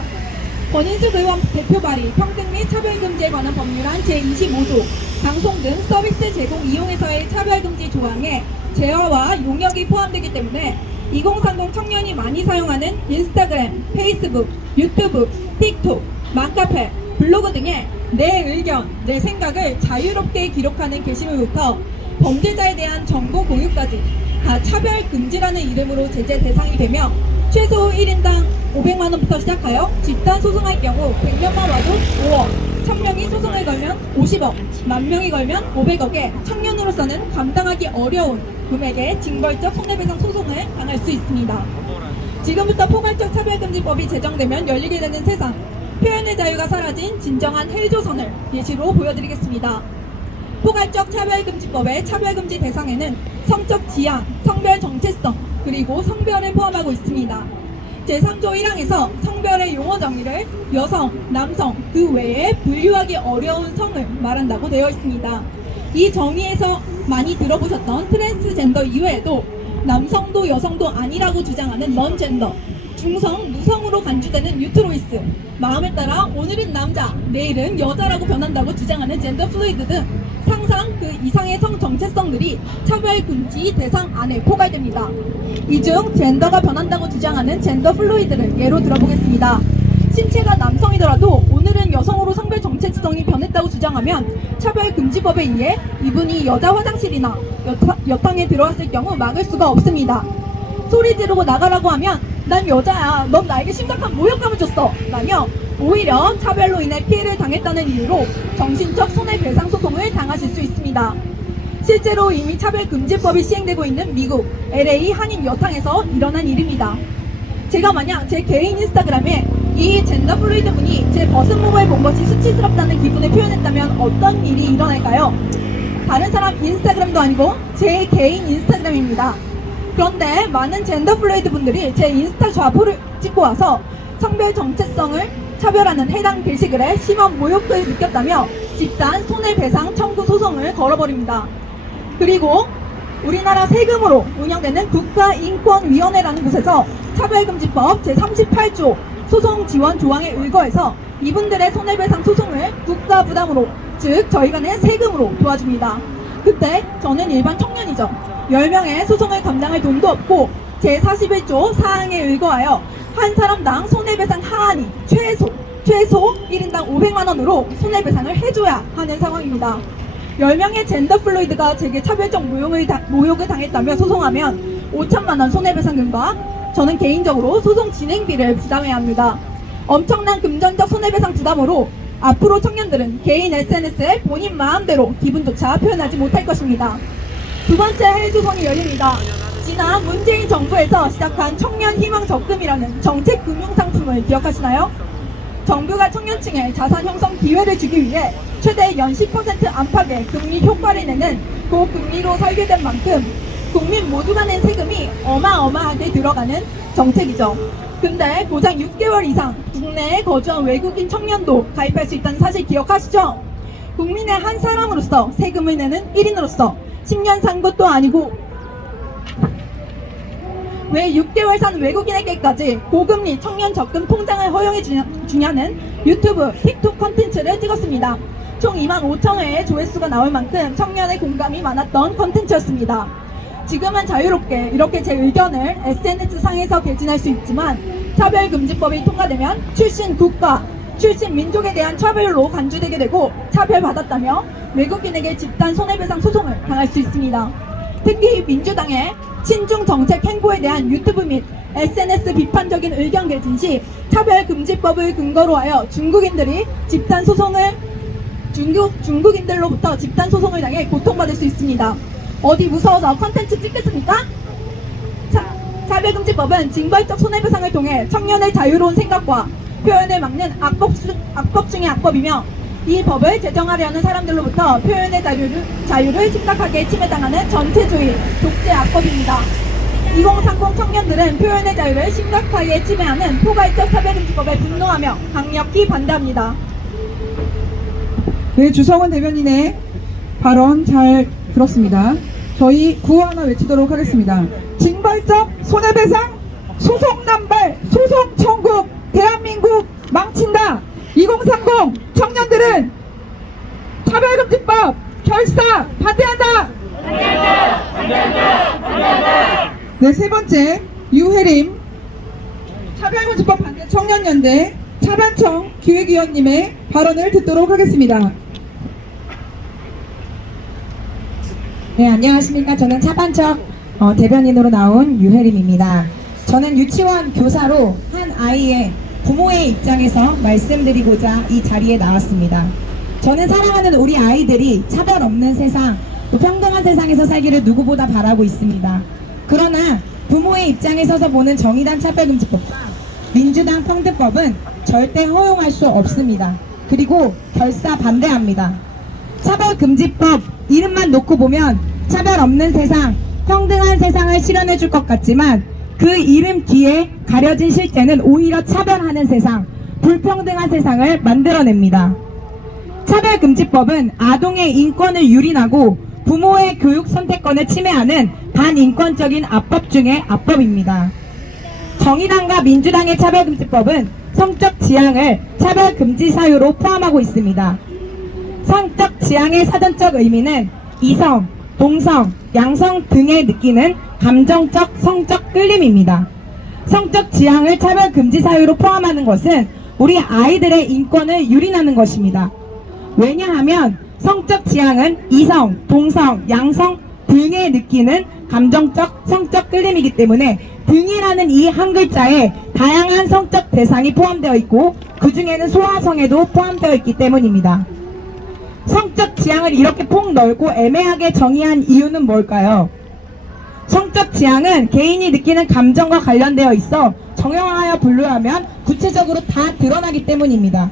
권인숙 의원 대표 발의 평등 및 차별금지에 관한 법률안 제25조 방송 등 서비스 제공 이용에서의 차별금지 조항에 재화와 용역이 포함되기 때문에 2030 청년이 많이 사용하는 인스타그램, 페이스북, 유튜브, 틱톡, 맘카페, 블로그 등의 내 의견, 내 생각을 자유롭게 기록하는 게시물부터 범죄자에 대한 정보 공유까지 다 차별금지라는 이름으로 제재 대상이 되며 최소 1인당 500만 원부터 시작하여 집단 소송할 경우 100명만 와도 5억, 1000명이 소송을 걸면 50억, 10,000명이 걸면 500억에 청년으로서는 감당하기 어려운 금액의 징벌적 손해배상 소송을 당할 수 있습니다. 지금부터 포괄적 차별금지법이 제정되면 열리게 되는 세상, 표현의 자유가 사라진 진정한 헬조선을 예시로 보여드리겠습니다. 포괄적 차별금지법의 차별금지 대상에는 성적 지향, 성별 정체성, 그리고 성별을 포함하고 있습니다. 제3조 1항에서 성별의 용어 정의를 여성, 남성, 그 외에 분류하기 어려운 성을 말한다고 되어 있습니다. 이 정의에서 많이 들어보셨던 트랜스젠더 이외에도 남성도 여성도 아니라고 주장하는 넌젠더, 중성, 무성으로 간주되는 유트로이스, 마음에 따라 오늘은 남자, 내일은 여자라고 변한다고 주장하는 젠더 플루이드 등 상상 그 이상의 성 정체성들이 차별금지 대상 안에 포괄됩니다. 이 중 젠더가 변한다고 주장하는 젠더 플루이드를 예로 들어보겠습니다. 신체가 남성이더라도 오늘은 여성으로 성별 정체성이 변했다고 주장하면 차별금지법에 의해 이분이 여자 화장실이나 여탕에 들어왔을 경우 막을 수가 없습니다. 소리 지르고 나가라고 하면 난 여자야, 넌 나에게 심각한 모욕감을 줬어 라며 오히려 차별로 인해 피해를 당했다는 이유로 정신적 손해배상 소송을 당하실 수 있습니다. 실제로 이미 차별금지법이 시행되고 있는 미국 LA 한인 여탕에서 일어난 일입니다. 제가 만약 제 개인 인스타그램에 이 젠더 플루이드 분이 제 벗은 몸을 본 것이 수치스럽다는 기분을 표현했다면 어떤 일이 일어날까요? 다른 사람 인스타그램도 아니고 제 개인 인스타그램입니다. 그런데 많은 젠더 플루이드 분들이 제 인스타 좌표를 찍고 와서 성별 정체성을 차별하는 해당 게시글에 심한 모욕을 느꼈다며 집단 손해배상 청구 소송을 걸어버립니다. 그리고 우리나라 세금으로 운영되는 국가인권위원회라는 곳에서 차별금지법 제38조 소송 지원 조항에 의거해서 이분들의 손해배상 소송을 국가 부담으로, 즉 저희가 낸 세금으로 도와줍니다. 그때 저는 일반 청년이죠. 10명의 소송을 감당할 돈도 없고 제41조 사항에 의거하여 한 사람당 손해배상 하한이 최소 1인당 500만 원으로 손해배상을 해줘야 하는 상황입니다. 10명의 젠더 플루이드가 제게 차별적 모욕을 당했다며 소송하면 5천만 원 손해배상금과 저는 개인적으로 소송 진행비를 부담해야 합니다. 엄청난 금전적 손해배상 부담으로 앞으로 청년들은 개인 SNS에 본인 마음대로 기분조차 표현하지 못할 것입니다. 두 번째 헬조선이 열립니다. 지난 문재인 정부에서 시작한 청년 희망 적금이라는 정책 금융 상품을 기억하시나요? 정부가 청년층에 자산 형성 기회를 주기 위해 최대 연 10% 안팎의 금리 효과를 내는 고금리로 설계된 만큼 국민 모두가 낸 세금이 어마어마하게 들어가는 정책이죠. 근데 고작 6개월 이상 국내에 거주한 외국인 청년도 가입할 수 있다는 사실 기억하시죠? 국민의 한 사람으로서 세금을 내는 1인으로서 10년 산 것도 아니고 왜 6개월 산 외국인에게까지 고금리 청년 적금 통장을 허용해 주냐는 유튜브, 틱톡 컨텐츠를 찍었습니다. 총 25,000회의 조회수가 나올 만큼 청년의 공감이 많았던 컨텐츠였습니다. 지금은 자유롭게 이렇게 제 의견을 SNS상에서 개진할 수 있지만 차별금지법이 통과되면 출신 국가, 출신 민족에 대한 차별로 간주되게 되고 차별받았다며 외국인에게 집단 손해배상 소송을 당할 수 있습니다. 특히 민주당의 친중 정책 행보에 대한 유튜브 및 SNS 비판적인 의견 개진 시 차별금지법을 근거로 하여 중국인들로부터 집단 소송을 당해 고통받을 수 있습니다. 어디 무서워서 컨텐츠 찍겠습니까? 차별금지법은 징벌적 손해배상을 통해 청년의 자유로운 생각과 표현을 막는 악법 중의 악법이며 이 법을 제정하려는 사람들로부터 표현의 자유를 심각하게 침해당하는 전체주의 독재 악법입니다. 2030 청년들은 표현의 자유를 심각하게 침해하는 포괄적 차별금지법에 분노하며 강력히 반대합니다. 네, 주성원 대변인의 발언 잘 들었습니다. 저희 구호 하나 외치도록 하겠습니다. 징벌적 손해배상, 소송 남발, 소송 청구, 대한민국 망친다. 2030 청년들은 차별금지법 결사 반대한다. 네, 세 번째 유혜림 차별금지법 반대 청년연대 차반청 기획위원님의 발언을 듣도록 하겠습니다. 네, 안녕하십니까. 저는 차반척 대변인으로 나온 유혜림입니다. 저는 유치원 교사로 한 아이의 부모의 입장에서 말씀드리고자 이 자리에 나왔습니다. 저는 사랑하는 우리 아이들이 차별 없는 세상, 또 평등한 세상에서 살기를 누구보다 바라고 있습니다. 그러나 부모의 입장에 서서 보는 정의당 차별금지법과 민주당 평등법은 절대 허용할 수 없습니다. 그리고 결사 반대합니다. 차별금지법 이름만 놓고 보면 차별 없는 세상, 평등한 세상을 실현해 줄 것 같지만 그 이름 뒤에 가려진 실제는 오히려 차별하는 세상, 불평등한 세상을 만들어냅니다. 차별금지법은 아동의 인권을 유린하고 부모의 교육 선택권을 침해하는 반인권적인 압법 중의 압법입니다. 정의당과 민주당의 차별금지법은 성적 지향을 차별금지 사유로 포함하고 있습니다. 성적 지향의 사전적 의미는 이성, 동성, 양성 등에 느끼는 감정적, 성적 끌림입니다. 성적 지향을 차별금지 사유로 포함하는 것은 우리 아이들의 인권을 유린하는 것입니다. 왜냐하면 성적 지향은 이성, 동성, 양성 등에 느끼는 감정적, 성적 끌림이기 때문에 등이라는 이 한 글자에 다양한 성적 대상이 포함되어 있고 그 중에는 소아성애도 포함되어 있기 때문입니다. 성적 지향을 이렇게 폭 넓고 애매하게 정의한 이유는 뭘까요? 성적 지향은 개인이 느끼는 감정과 관련되어 있어 정형화하여 분류하면 구체적으로 다 드러나기 때문입니다.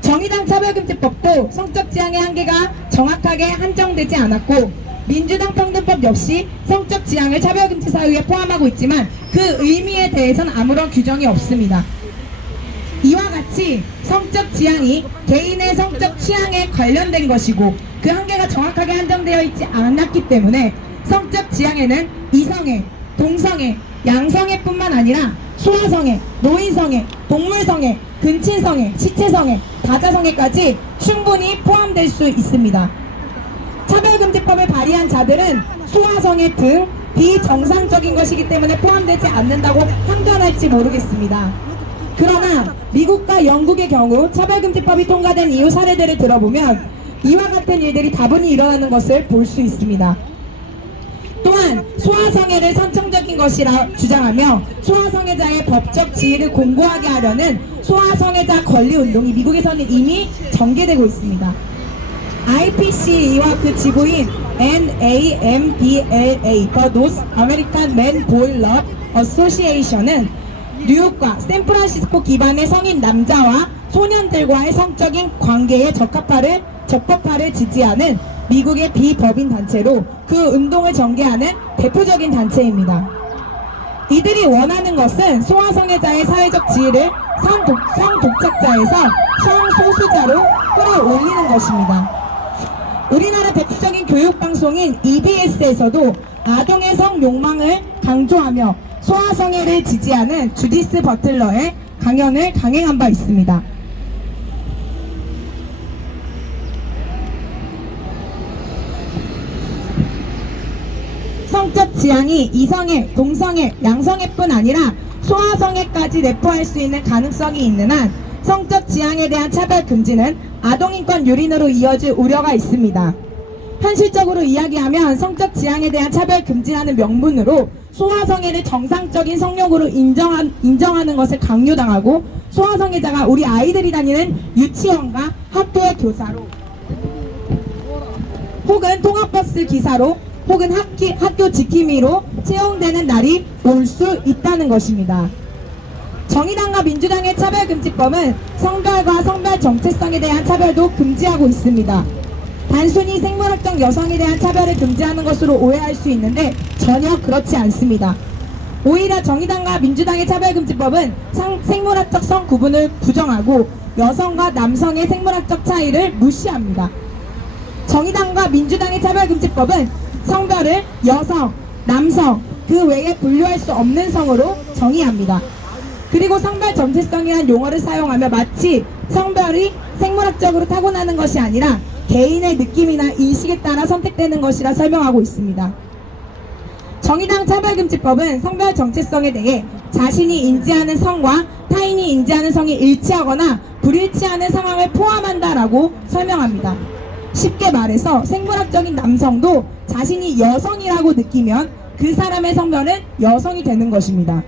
정의당 차별금지법도 성적 지향의 한계가 정확하게 한정되지 않았고 민주당 평등법 역시 성적 지향을 차별금지 사유에 포함하고 있지만 그 의미에 대해서는 아무런 규정이 없습니다. 이와 같이 성적 지향이 개인의 성적 취향에 관련된 것이고 그 한계가 정확하게 한정되어 있지 않았기 때문에 성적 지향에는 이성애, 동성애, 양성애뿐만 아니라 소아성애, 노인성애, 동물성애, 근친성애, 시체성애, 다자성애까지 충분히 포함될 수 있습니다. 차별금지법을 발의한 자들은 소아성애 등 비정상적인 것이기 때문에 포함되지 않는다고 판단할지 모르겠습니다. 그러나 미국과 영국의 경우 차별금지법이 통과된 이후 사례들을 들어보면 이와 같은 일들이 다분히 일어나는 것을 볼 수 있습니다. 또한 소아성애를 선천적인 것이라 주장하며 소아성애자의 법적 지위를 공고하게 하려는 소아성애자 권리운동이 미국에서는 이미 전개되고 있습니다. IPCE와 그 지부인 NAMBLA, The North American Man Boy Love Association은 뉴욕과 샌프란시스코 기반의 성인 남자와 소년들과의 성적인 관계에 적법화를 지지하는 미국의 비법인 단체로 그 운동을 전개하는 대표적인 단체입니다. 이들이 원하는 것은 소아성애자의 사회적 지위를 성독착자에서 성소수자로 끌어올리는 것입니다. 우리나라 대표적인 교육방송인 EBS에서도 아동의 성욕망을 강조하며 소아성애를 지지하는 주디스 버틀러의 강연을 강행한 바 있습니다. 성적 지향이 이성애, 동성애, 양성애뿐 아니라 소아성애까지 내포할 수 있는 가능성이 있는 한 성적 지향에 대한 차별 금지는 아동인권 유린으로 이어질 우려가 있습니다. 현실적으로 이야기하면 성적 지향에 대한 차별 금지라는 명분으로 소아성애를 정상적인 성욕으로 인정하는 것을 강요당하고 소아성애자가 우리 아이들이 다니는 유치원과 학교의 교사로 혹은 통학버스 기사로 혹은 학교 지킴이로 채용되는 날이 올 수 있다는 것입니다. 정의당과 민주당의 차별금지법은 성별과 성별 정체성에 대한 차별도 금지하고 있습니다. 단순히 생물학적 여성에 대한 차별을 금지하는 것으로 오해할 수 있는데 전혀 그렇지 않습니다. 오히려 정의당과 민주당의 차별금지법은 생물학적 성 구분을 부정하고 여성과 남성의 생물학적 차이를 무시합니다. 정의당과 민주당의 차별금지법은 성별을 여성, 남성, 그 외에 분류할 수 없는 성으로 정의합니다. 그리고 성별 정체성이란 용어를 사용하며 마치 성별이 생물학적으로 타고나는 것이 아니라 개인의 느낌이나 인식에 따라 선택되는 것이라 설명하고 있습니다. 정의당 차별금지법은 성별 정체성에 대해 자신이 인지하는 성과 타인이 인지하는 성이 일치하거나 불일치하는 상황을 포함한다라고 설명합니다. 쉽게 말해서 생물학적인 남성도 자신이 여성이라고 느끼면 그 사람의 성별은 여성이 되는 것입니다.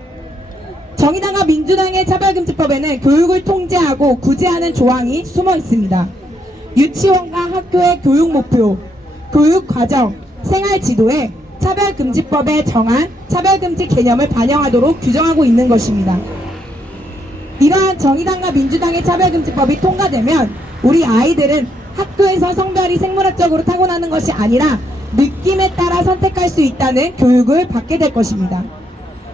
정의당과 민주당의 차별금지법에는 교육을 통제하고 구제하는 조항이 숨어 있습니다. 유치원과 학교의 교육 목표, 교육 과정, 생활 지도에 차별금지법에 정한 차별금지 개념을 반영하도록 규정하고 있는 것입니다. 이러한 정의당과 민주당의 차별금지법이 통과되면 우리 아이들은 학교에서 성별이 생물학적으로 타고나는 것이 아니라 느낌에 따라 선택할 수 있다는 교육을 받게 될 것입니다.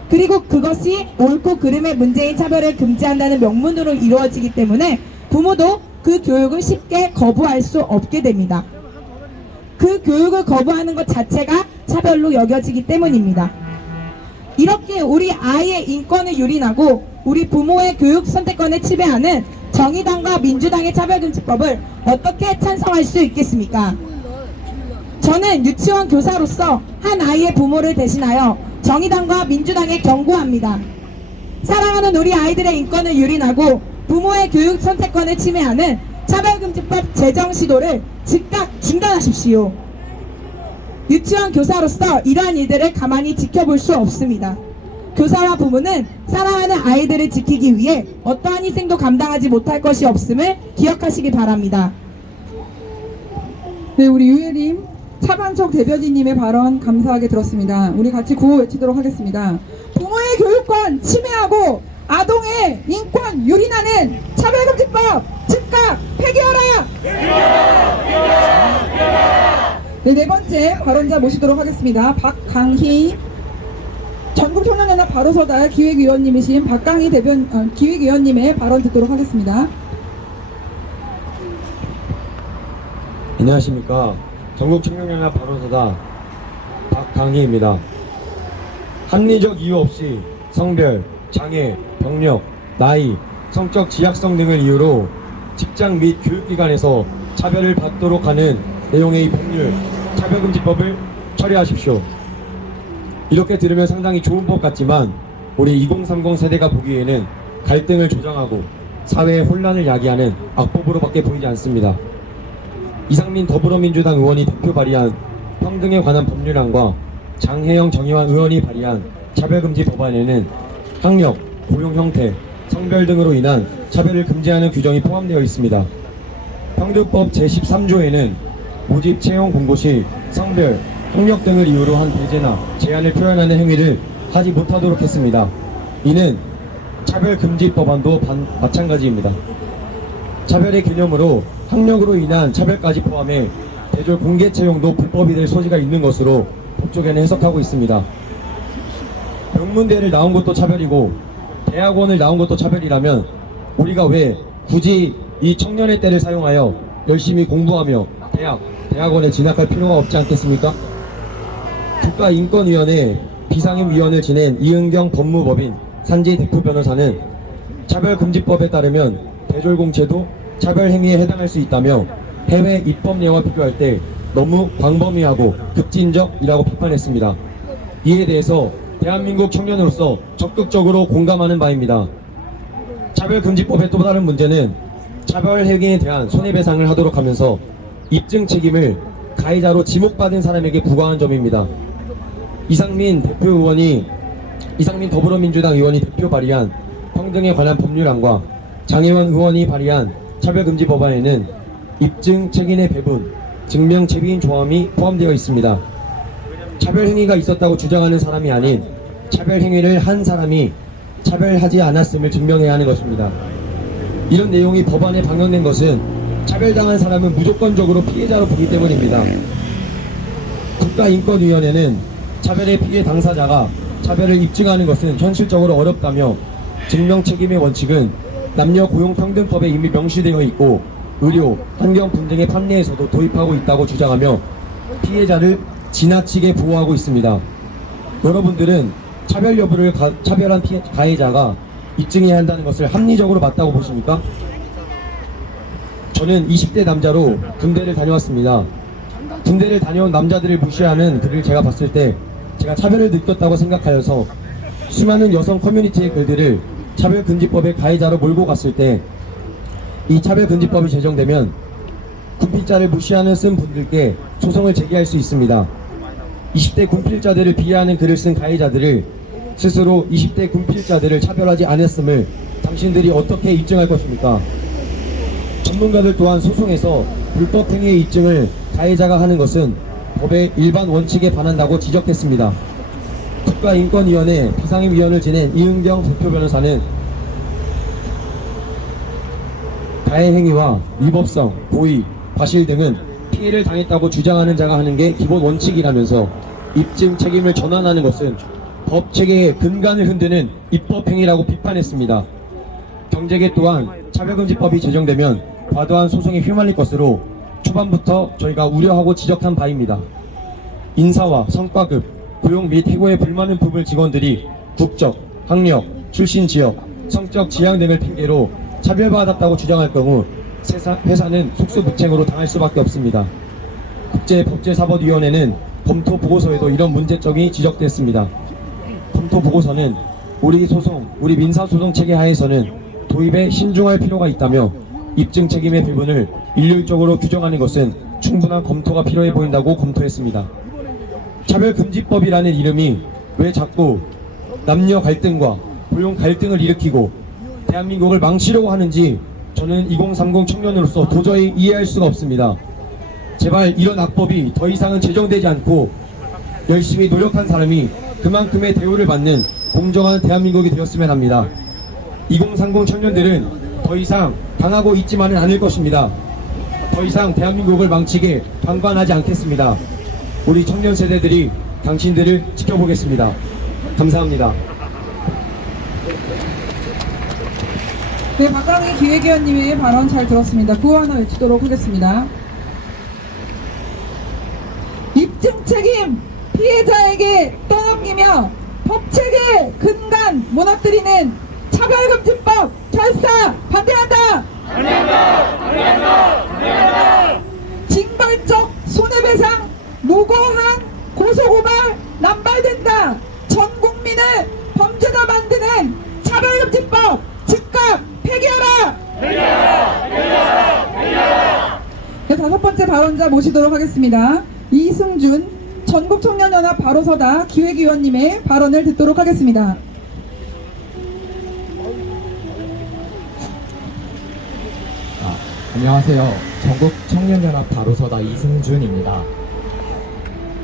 그리고 그것이 옳고 그름의 문제인 차별을 금지한다는 명문으로 이루어지기 때문에 부모도 그 교육을 쉽게 거부할 수 없게 됩니다. 그 교육을 거부하는 것 자체가 차별로 여겨지기 때문입니다. 이렇게 우리 아이의 인권을 유린하고 우리 부모의 교육 선택권을 지배하는 정의당과 민주당의 차별금지법을 어떻게 찬성할 수 있겠습니까? 저는 유치원 교사로서 한 아이의 부모를 대신하여 정의당과 민주당에 경고합니다. 사랑하는 우리 아이들의 인권을 유린하고 부모의 교육 선택권을 침해하는 차별금지법 제정 시도를 즉각 중단하십시오. 유치원 교사로서 이러한 일들을 가만히 지켜볼 수 없습니다. 교사와 부모는 사랑하는 아이들을 지키기 위해 어떠한 희생도 감당하지 못할 것이 없음을 기억하시기 바랍니다. 네, 우리 유혜림 차반석 대변인님의 발언 감사하게 들었습니다. 우리 같이 구호 외치도록 하겠습니다. 부모의 교육권 침해하고 아동의 인권 유린하는 차별금지법 즉각 폐기하라! 네, 네 번째 발언자 모시도록 하겠습니다. 박강희 전국청년연합 바로서다 기획위원님이신 박강희 기획위원님의 발언 듣도록 하겠습니다. 안녕하십니까. 전국청년연합 바로서다 박강희입니다. 합리적 이유 없이 성별, 장애, 병력, 나이, 성적 지약성 등을 이유로 직장 및 교육기관에서 차별을 받도록 하는 내용의 이 법률, 차별금지법을 처리하십시오. 이렇게 들으면 상당히 좋은 법 같지만 우리 2030 세대가 보기에는 갈등을 조장하고 사회의 혼란을 야기하는 악법으로밖에 보이지 않습니다. 이상민 더불어민주당 의원이 대표 발의한 평등에 관한 법률안과 장혜영 정의환 의원이 발의한 차별금지 법안에는 학력, 고용 형태, 성별 등으로 인한 차별을 금지하는 규정이 포함되어 있습니다. 평등법 제13조에는 모집 채용 공고 시 성별, 학력 등을 이유로 한 배제나 제한을 표현하는 행위를 하지 못하도록 했습니다. 이는 차별금지 법안도 마찬가지입니다. 차별의 개념으로 학력으로 인한 차별까지 포함해 대졸 공개 채용도 불법이 될 소지가 있는 것으로 법조계는 해석하고 있습니다. 명문대를 나온 것도 차별이고 대학원을 나온 것도 차별이라면 우리가 왜 굳이 이 청년의 때를 사용하여 열심히 공부하며 대학원에 진학할 필요가 없지 않겠습니까? 국가인권위원회 비상임위원을 지낸 이은경 법무법인 산지 대표 변호사는 차별금지법에 따르면 대졸공채도 차별행위에 해당할 수 있다며 해외 입법례와 비교할 때 너무 광범위하고 급진적이라고 비판했습니다. 이에 대해서 대한민국 청년으로서 적극적으로 공감하는 바입니다. 차별금지법의 또 다른 문제는 차별행위에 대한 손해배상을 하도록 하면서 입증 책임을 가해자로 지목받은 사람에게 부과한 점입니다. 이상민 더불어민주당 의원이 대표 발의한 평등에 관한 법률안과 장혜원 의원이 발의한 차별금지 법안에는 입증 책임의 배분, 증명 채비인 조항이 포함되어 있습니다. 차별행위가 있었다고 주장하는 사람이 아닌 차별행위를 한 사람이 차별하지 않았음을 증명해야 하는 것입니다. 이런 내용이 법안에 방영된 것은 차별당한 사람은 무조건적으로 피해자로 보기 때문입니다. 국가인권위원회는 차별의 피해 당사자가 차별을 입증하는 것은 현실적으로 어렵다며 증명 책임의 원칙은 남녀 고용평등법에 이미 명시되어 있고 의료, 환경 분쟁의 판례에서도 도입하고 있다고 주장하며 피해자를 지나치게 보호하고 있습니다. 여러분들은 차별 여부를 차별한 가해자가 입증해야 한다는 것을 합리적으로 맞다고 보십니까? 저는 20대 남자로 군대를 다녀왔습니다. 군대를 다녀온 남자들을 무시하는 글을 제가 봤을 때 제가 차별을 느꼈다고 생각하여서 수많은 여성 커뮤니티의 글들을 차별금지법의 가해자로 몰고 갔을 때 이 차별금지법이 제정되면 군필자를 무시하는 쓴 분들께 소송을 제기할 수 있습니다. 20대 군필자들을 비하하는 글을 쓴 가해자들을 스스로 20대 군필자들을 차별하지 않았음을 당신들이 어떻게 입증할 것입니까? 전문가들 또한 소송에서 불법 행위의 입증을 가해자가 하는 것은 법의 일반 원칙에 반한다고 지적했습니다. 국가인권위원회 비상임위원을 지낸 이은경 대표 변호사는 가해 행위와 위법성, 고의, 과실 등은 피해를 당했다고 주장하는 자가 하는 게 기본 원칙이라면서 입증 책임을 전환하는 것은 법 체계의 근간을 흔드는 입법 행위라고 비판했습니다. 경제계 또한 차별금지법이 제정되면 과도한 소송에 휘말릴 것으로 초반부터 저희가 우려하고 지적한 바입니다. 인사와 성과급, 고용 및 해고에 불만을 품을 직원들이 국적, 학력, 출신 지역, 성적 지향 등을 핑계로 차별받았다고 주장할 경우 회사는 속수무책으로 당할 수밖에 없습니다. 국제법제사법위원회는 검토 보고서에도 이런 문제점이 지적됐습니다. 검토 보고서는 우리 민사소송 체계 하에서는 도입에 신중할 필요가 있다며 입증 책임의 배분을 일률적으로 규정하는 것은 충분한 검토가 필요해 보인다고 검토했습니다. 차별금지법이라는 이름이 왜 자꾸 남녀 갈등과 고용 갈등을 일으키고 대한민국을 망치려고 하는지 저는 2030 청년으로서 도저히 이해할 수가 없습니다. 제발 이런 악법이 더 이상은 제정되지 않고 열심히 노력한 사람이 그만큼의 대우를 받는 공정한 대한민국이 되었으면 합니다. 2030 청년들은 더 이상 당하고 있지만은 않을 것입니다. 더 이상 대한민국을 망치게 방관하지 않겠습니다. 우리 청년 세대들이 당신들을 지켜보겠습니다. 감사합니다. 네, 박광희 기획위원님의 발언 잘 들었습니다. 구호 하나 외치도록 하겠습니다. 입증 책임 피해자에게 떠넘기며 법체계 근간 무너뜨리는 차별금지법 결사 반대한다! 반대한다! 징벌적 손해배상 무고한 고소고발 남발된다! 전 국민을 범죄자 만드는 차별금지법 즉각 폐기하라! 네, 다섯 번째 발언자 모시도록 하겠습니다. 이승준 전국청년연합 바로서다 기획위원님의 발언을 듣도록 하겠습니다. 안녕하세요. 전국청년연합 바로서다 이승준입니다.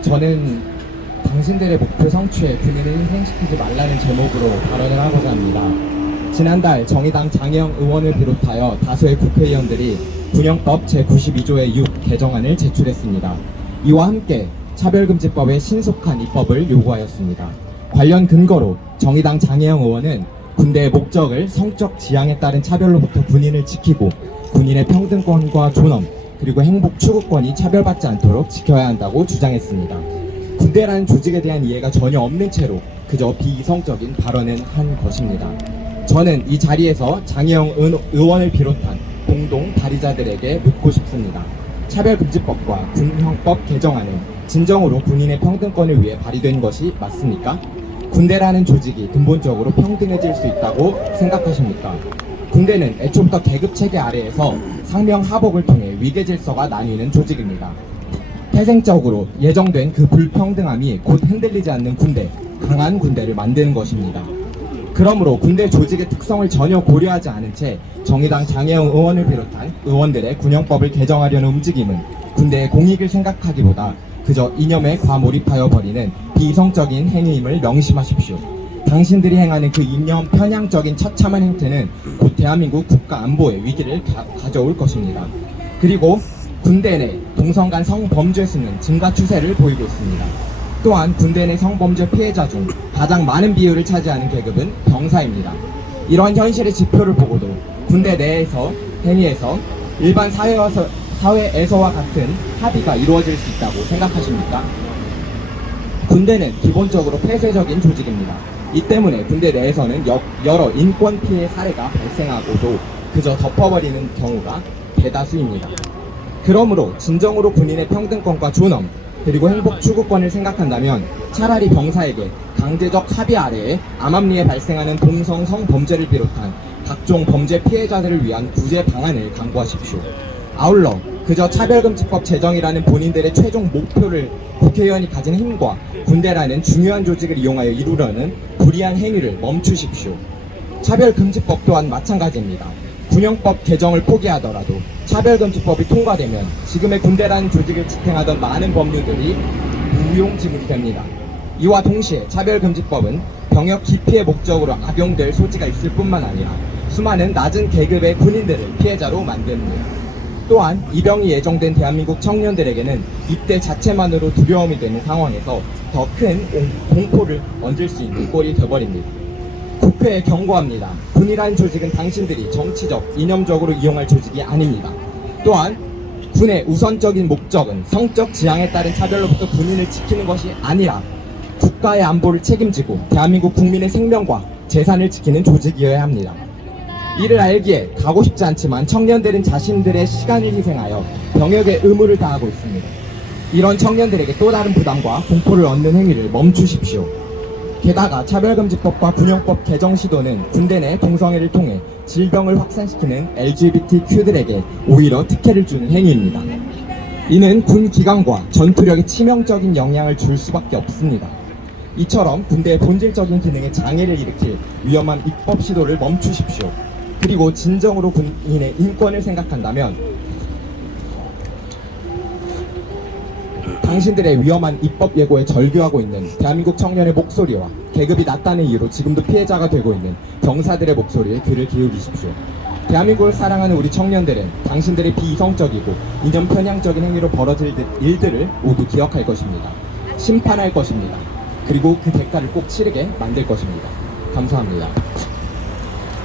저는 당신들의 목표 성취에 군인을 희생시키지 말라는 제목으로 발언을 하고자 합니다. 지난달 정의당 장혜영 의원을 비롯하여 다수의 국회의원들이 군형법 제92조의 6 개정안을 제출했습니다. 이와 함께 차별금지법의 신속한 입법을 요구하였습니다. 관련 근거로 정의당 장혜영 의원은 군대의 목적을 성적 지향에 따른 차별로부터 군인을 지키고 군인의 평등권과 존엄 그리고 행복 추구권이 차별받지 않도록 지켜야 한다고 주장했습니다. 군대라는 조직에 대한 이해가 전혀 없는 채로 그저 비이성적인 발언을 한 것입니다. 저는 이 자리에서 장혜영 의원을 비롯한 공동 발의자들에게 묻고 싶습니다. 차별금지법과 군형법 개정안은 진정으로 군인의 평등권을 위해 발의된 것이 맞습니까? 군대라는 조직이 근본적으로 평등해질 수 있다고 생각하십니까? 군대는 애초부터 계급체계 아래에서 상명하복을 통해 위계질서가 나뉘는 조직입니다. 태생적으로 예정된 그 불평등함이 곧 흔들리지 않는 군대, 강한 군대를 만드는 것입니다. 그러므로 군대 조직의 특성을 전혀 고려하지 않은 채 정의당 장혜영 의원을 비롯한 의원들의 군형법을 개정하려는 움직임은 군대의 공익을 생각하기보다 그저 이념에 과몰입하여 버리는 비이성적인 행위임을 명심하십시오. 당신들이 행하는 그 이념 편향적인 처참한 행태는 곧 대한민국 국가 안보의 위기를 가져올 것입니다. 그리고 군대 내 동성 간 성범죄 수는 증가 추세를 보이고 있습니다. 또한 군대 내 성범죄 피해자 중 가장 많은 비율을 차지하는 계급은 병사입니다. 이러한 현실의 지표를 보고도 군대 내에서 행위에서 일반 사회에서와 같은 합의가 이루어질 수 있다고 생각하십니까? 군대는 기본적으로 폐쇄적인 조직입니다. 이 때문에 군대 내에서는 여러 인권 피해 사례가 발생하고도 그저 덮어버리는 경우가 대다수입니다. 그러므로 진정으로 군인의 평등권과 존엄 그리고 행복 추구권을 생각한다면 차라리 병사에게 강제적 합의 아래에 암암리에 발생하는 동성 성범죄를 비롯한 각종 범죄 피해자들을 위한 구제 방안을 강구하십시오. 아울러 그저 차별금지법 제정이라는 본인들의 최종 목표를 국회의원이 가진 힘과 군대라는 중요한 조직을 이용하여 이루려는 불이한 행위를 멈추십시오. 차별금지법 또한 마찬가지입니다. 군형법 개정을 포기하더라도 차별금지법이 통과되면 지금의 군대라는 조직을 지탱하던 많은 법률들이 무용지물이 됩니다. 이와 동시에 차별금지법은 병역 기피의 목적으로 악용될 소지가 있을 뿐만 아니라 수많은 낮은 계급의 군인들을 피해자로 만듭니다. 또한 입영이 예정된 대한민국 청년들에게는 입대 자체만으로 두려움이 되는 상황에서 더 큰 공포를 얹을 수 있는 꼴이 되어버립니다. 국회에 경고합니다. 군이라는 조직은 당신들이 정치적, 이념적으로 이용할 조직이 아닙니다. 또한 군의 우선적인 목적은 성적 지향에 따른 차별로부터 군인을 지키는 것이 아니라 국가의 안보를 책임지고 대한민국 국민의 생명과 재산을 지키는 조직이어야 합니다. 이를 알기에 가고 싶지 않지만 청년들은 자신들의 시간을 희생하여 병역의 의무를 다하고 있습니다. 이런 청년들에게 또 다른 부담과 공포를 얻는 행위를 멈추십시오. 게다가 차별금지법과 군형법 개정 시도는 군대 내 동성애를 통해 질병을 확산시키는 LGBTQ들에게 오히려 특혜를 주는 행위입니다. 이는 군 기강과 전투력에 치명적인 영향을 줄 수밖에 없습니다. 이처럼 군대의 본질적인 기능에 장애를 일으킬 위험한 입법 시도를 멈추십시오. 그리고 진정으로 군인의 인권을 생각한다면 당신들의 위험한 입법 예고에 절규하고 있는 대한민국 청년의 목소리와 계급이 낮다는 이유로 지금도 피해자가 되고 있는 병사들의 목소리에 귀를 기울이십시오. 대한민국을 사랑하는 우리 청년들은 당신들의 비이성적이고 이념 편향적인 행위로 벌어질 일들을 모두 기억할 것입니다. 심판할 것입니다. 그리고 그 대가를 꼭 치르게 만들 것입니다. 감사합니다.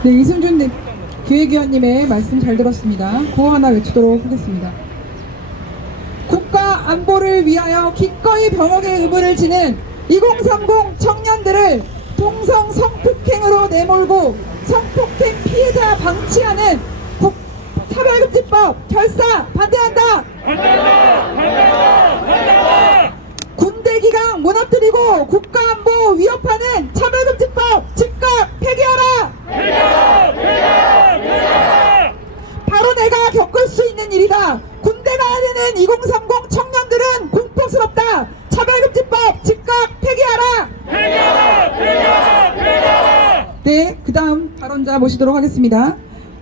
네, 이승준 기획위원님의 말씀 잘 들었습니다. 구호 하나 외치도록 하겠습니다. 국가 안보를 위하여 기꺼이 병역의 의무를 지는 2030 청년들을 동성 성폭행으로 내몰고 성폭행 피해자 방치하는 차별금지법 결사 반대한다! 군대 기강 무너뜨리고 국가안보 위협하는 차별금지법 즉각 폐기하라! 바로 내가 겪을 수 있는 일이다. 군대 가야 되는 2030 청년들은 공포스럽다. 차별금지법 즉각 폐기하라! 네, 그 다음 발언자 모시도록 하겠습니다.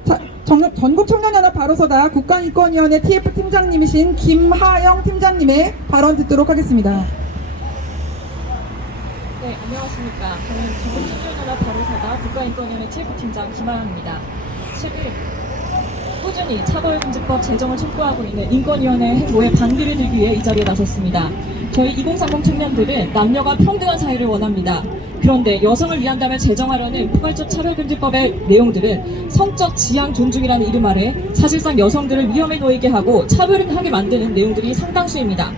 자, 전국청년연합 바로서다 국가인권위원회 TF 팀장님이신 김하영 팀장님의 발언 듣도록 하겠습니다. 네, 안녕하십니까. 저는 전국청년연합 바로서다 국가인권위원회 TF 팀장 김하영입니다. 최근 꾸준히 차별금지법 제정을 촉구하고 있는 인권위원회 행보에 반기를 들기 위해 이 자리에 나섰습니다. 저희 2030 청년들은 남녀가 평등한 사회를 원합니다. 그런데 여성을 위한다며 제정하려는 포괄적 차별금지법의 내용들은 성적 지향 존중이라는 이름 아래 사실상 여성들을 위험에 놓이게 하고 차별하게 만드는 내용들이 상당수입니다.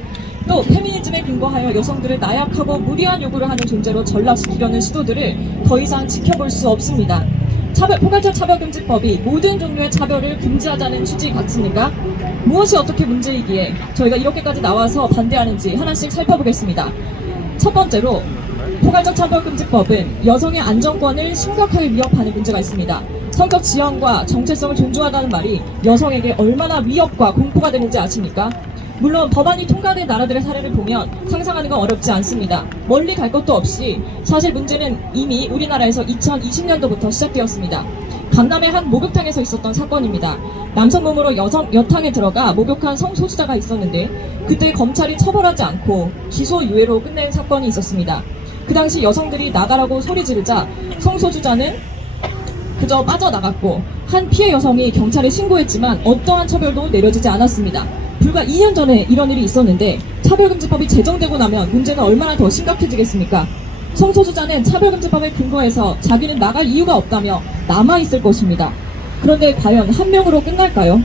또 페미니즘에 근거하여 여성들을 나약하고 무리한 요구를 하는 존재로 전락시키려는 시도들을 더 이상 지켜볼 수 없습니다. 포괄적 차별금지법이 모든 종류의 차별을 금지하자는 취지 같습니까? 무엇이 어떻게 문제이기에 저희가 이렇게까지 나와서 반대하는지 하나씩 살펴보겠습니다. 첫 번째로 포괄적 차별금지법은 여성의 안전권을 심각하게 위협하는 문제가 있습니다. 성적 지향과 정체성을 존중하다는 말이 여성에게 얼마나 위협과 공포가 되는지 아십니까? 물론 법안이 통과된 나라들의 사례를 보면 상상하는 건 어렵지 않습니다. 멀리 갈 것도 없이 사실 문제는 이미 우리나라에서 2020년도부터 시작되었습니다. 강남의 한 목욕탕에서 있었던 사건입니다. 남성 몸으로 여탕에 들어가 목욕한 성소수자가 있었는데 그때 검찰이 처벌하지 않고 기소 유예로 끝낸 사건이 있었습니다. 그 당시 여성들이 나가라고 소리 지르자 성소수자는 그저 빠져나갔고 한 피해 여성이 경찰에 신고했지만 어떠한 처벌도 내려지지 않았습니다. 불과 2년 전에 이런 일이 있었는데 차별금지법이 제정되고 나면 문제는 얼마나 더 심각해지겠습니까? 성소수자는 차별금지법에 근거해서 자기는 나갈 이유가 없다며 남아있을 것입니다. 그런데 과연 한 명으로 끝날까요?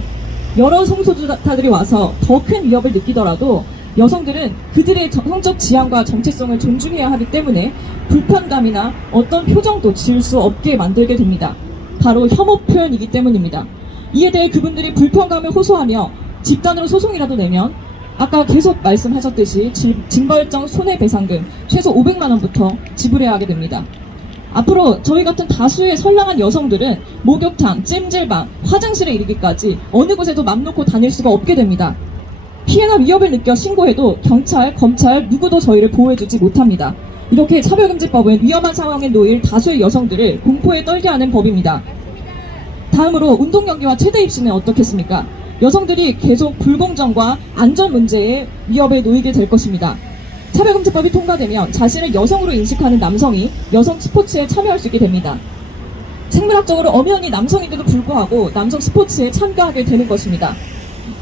여러 성소수자들이 와서 더 큰 위협을 느끼더라도 여성들은 그들의 성적 지향과 정체성을 존중해야 하기 때문에 불편감이나 어떤 표정도 지을 수 없게 만들게 됩니다. 바로 혐오 표현이기 때문입니다. 이에 대해 그분들이 불편감을 호소하며 집단으로 소송이라도 내면 아까 계속 말씀하셨듯이 징벌적 손해배상금 최소 500만 원부터 지불해야 하게 됩니다. 앞으로 저희 같은 다수의 선량한 여성들은 목욕탕, 찜질방, 화장실에 이르기까지 어느 곳에도 맘 놓고 다닐 수가 없게 됩니다. 피해나 위협을 느껴 신고해도 경찰, 검찰 누구도 저희를 보호해주지 못합니다. 이렇게 차별금지법은 위험한 상황에 놓일 다수의 여성들을 공포에 떨게 하는 법입니다. 다음으로 운동연기와 최대 입시는 어떻겠습니까? 여성들이 계속 불공정과 안전 문제에 위협에 놓이게 될 것입니다. 차별금지법이 통과되면 자신을 여성으로 인식하는 남성이 여성 스포츠에 참여할 수 있게 됩니다. 생물학적으로 엄연히 남성인데도 불구하고 남성 스포츠에 참가하게 되는 것입니다.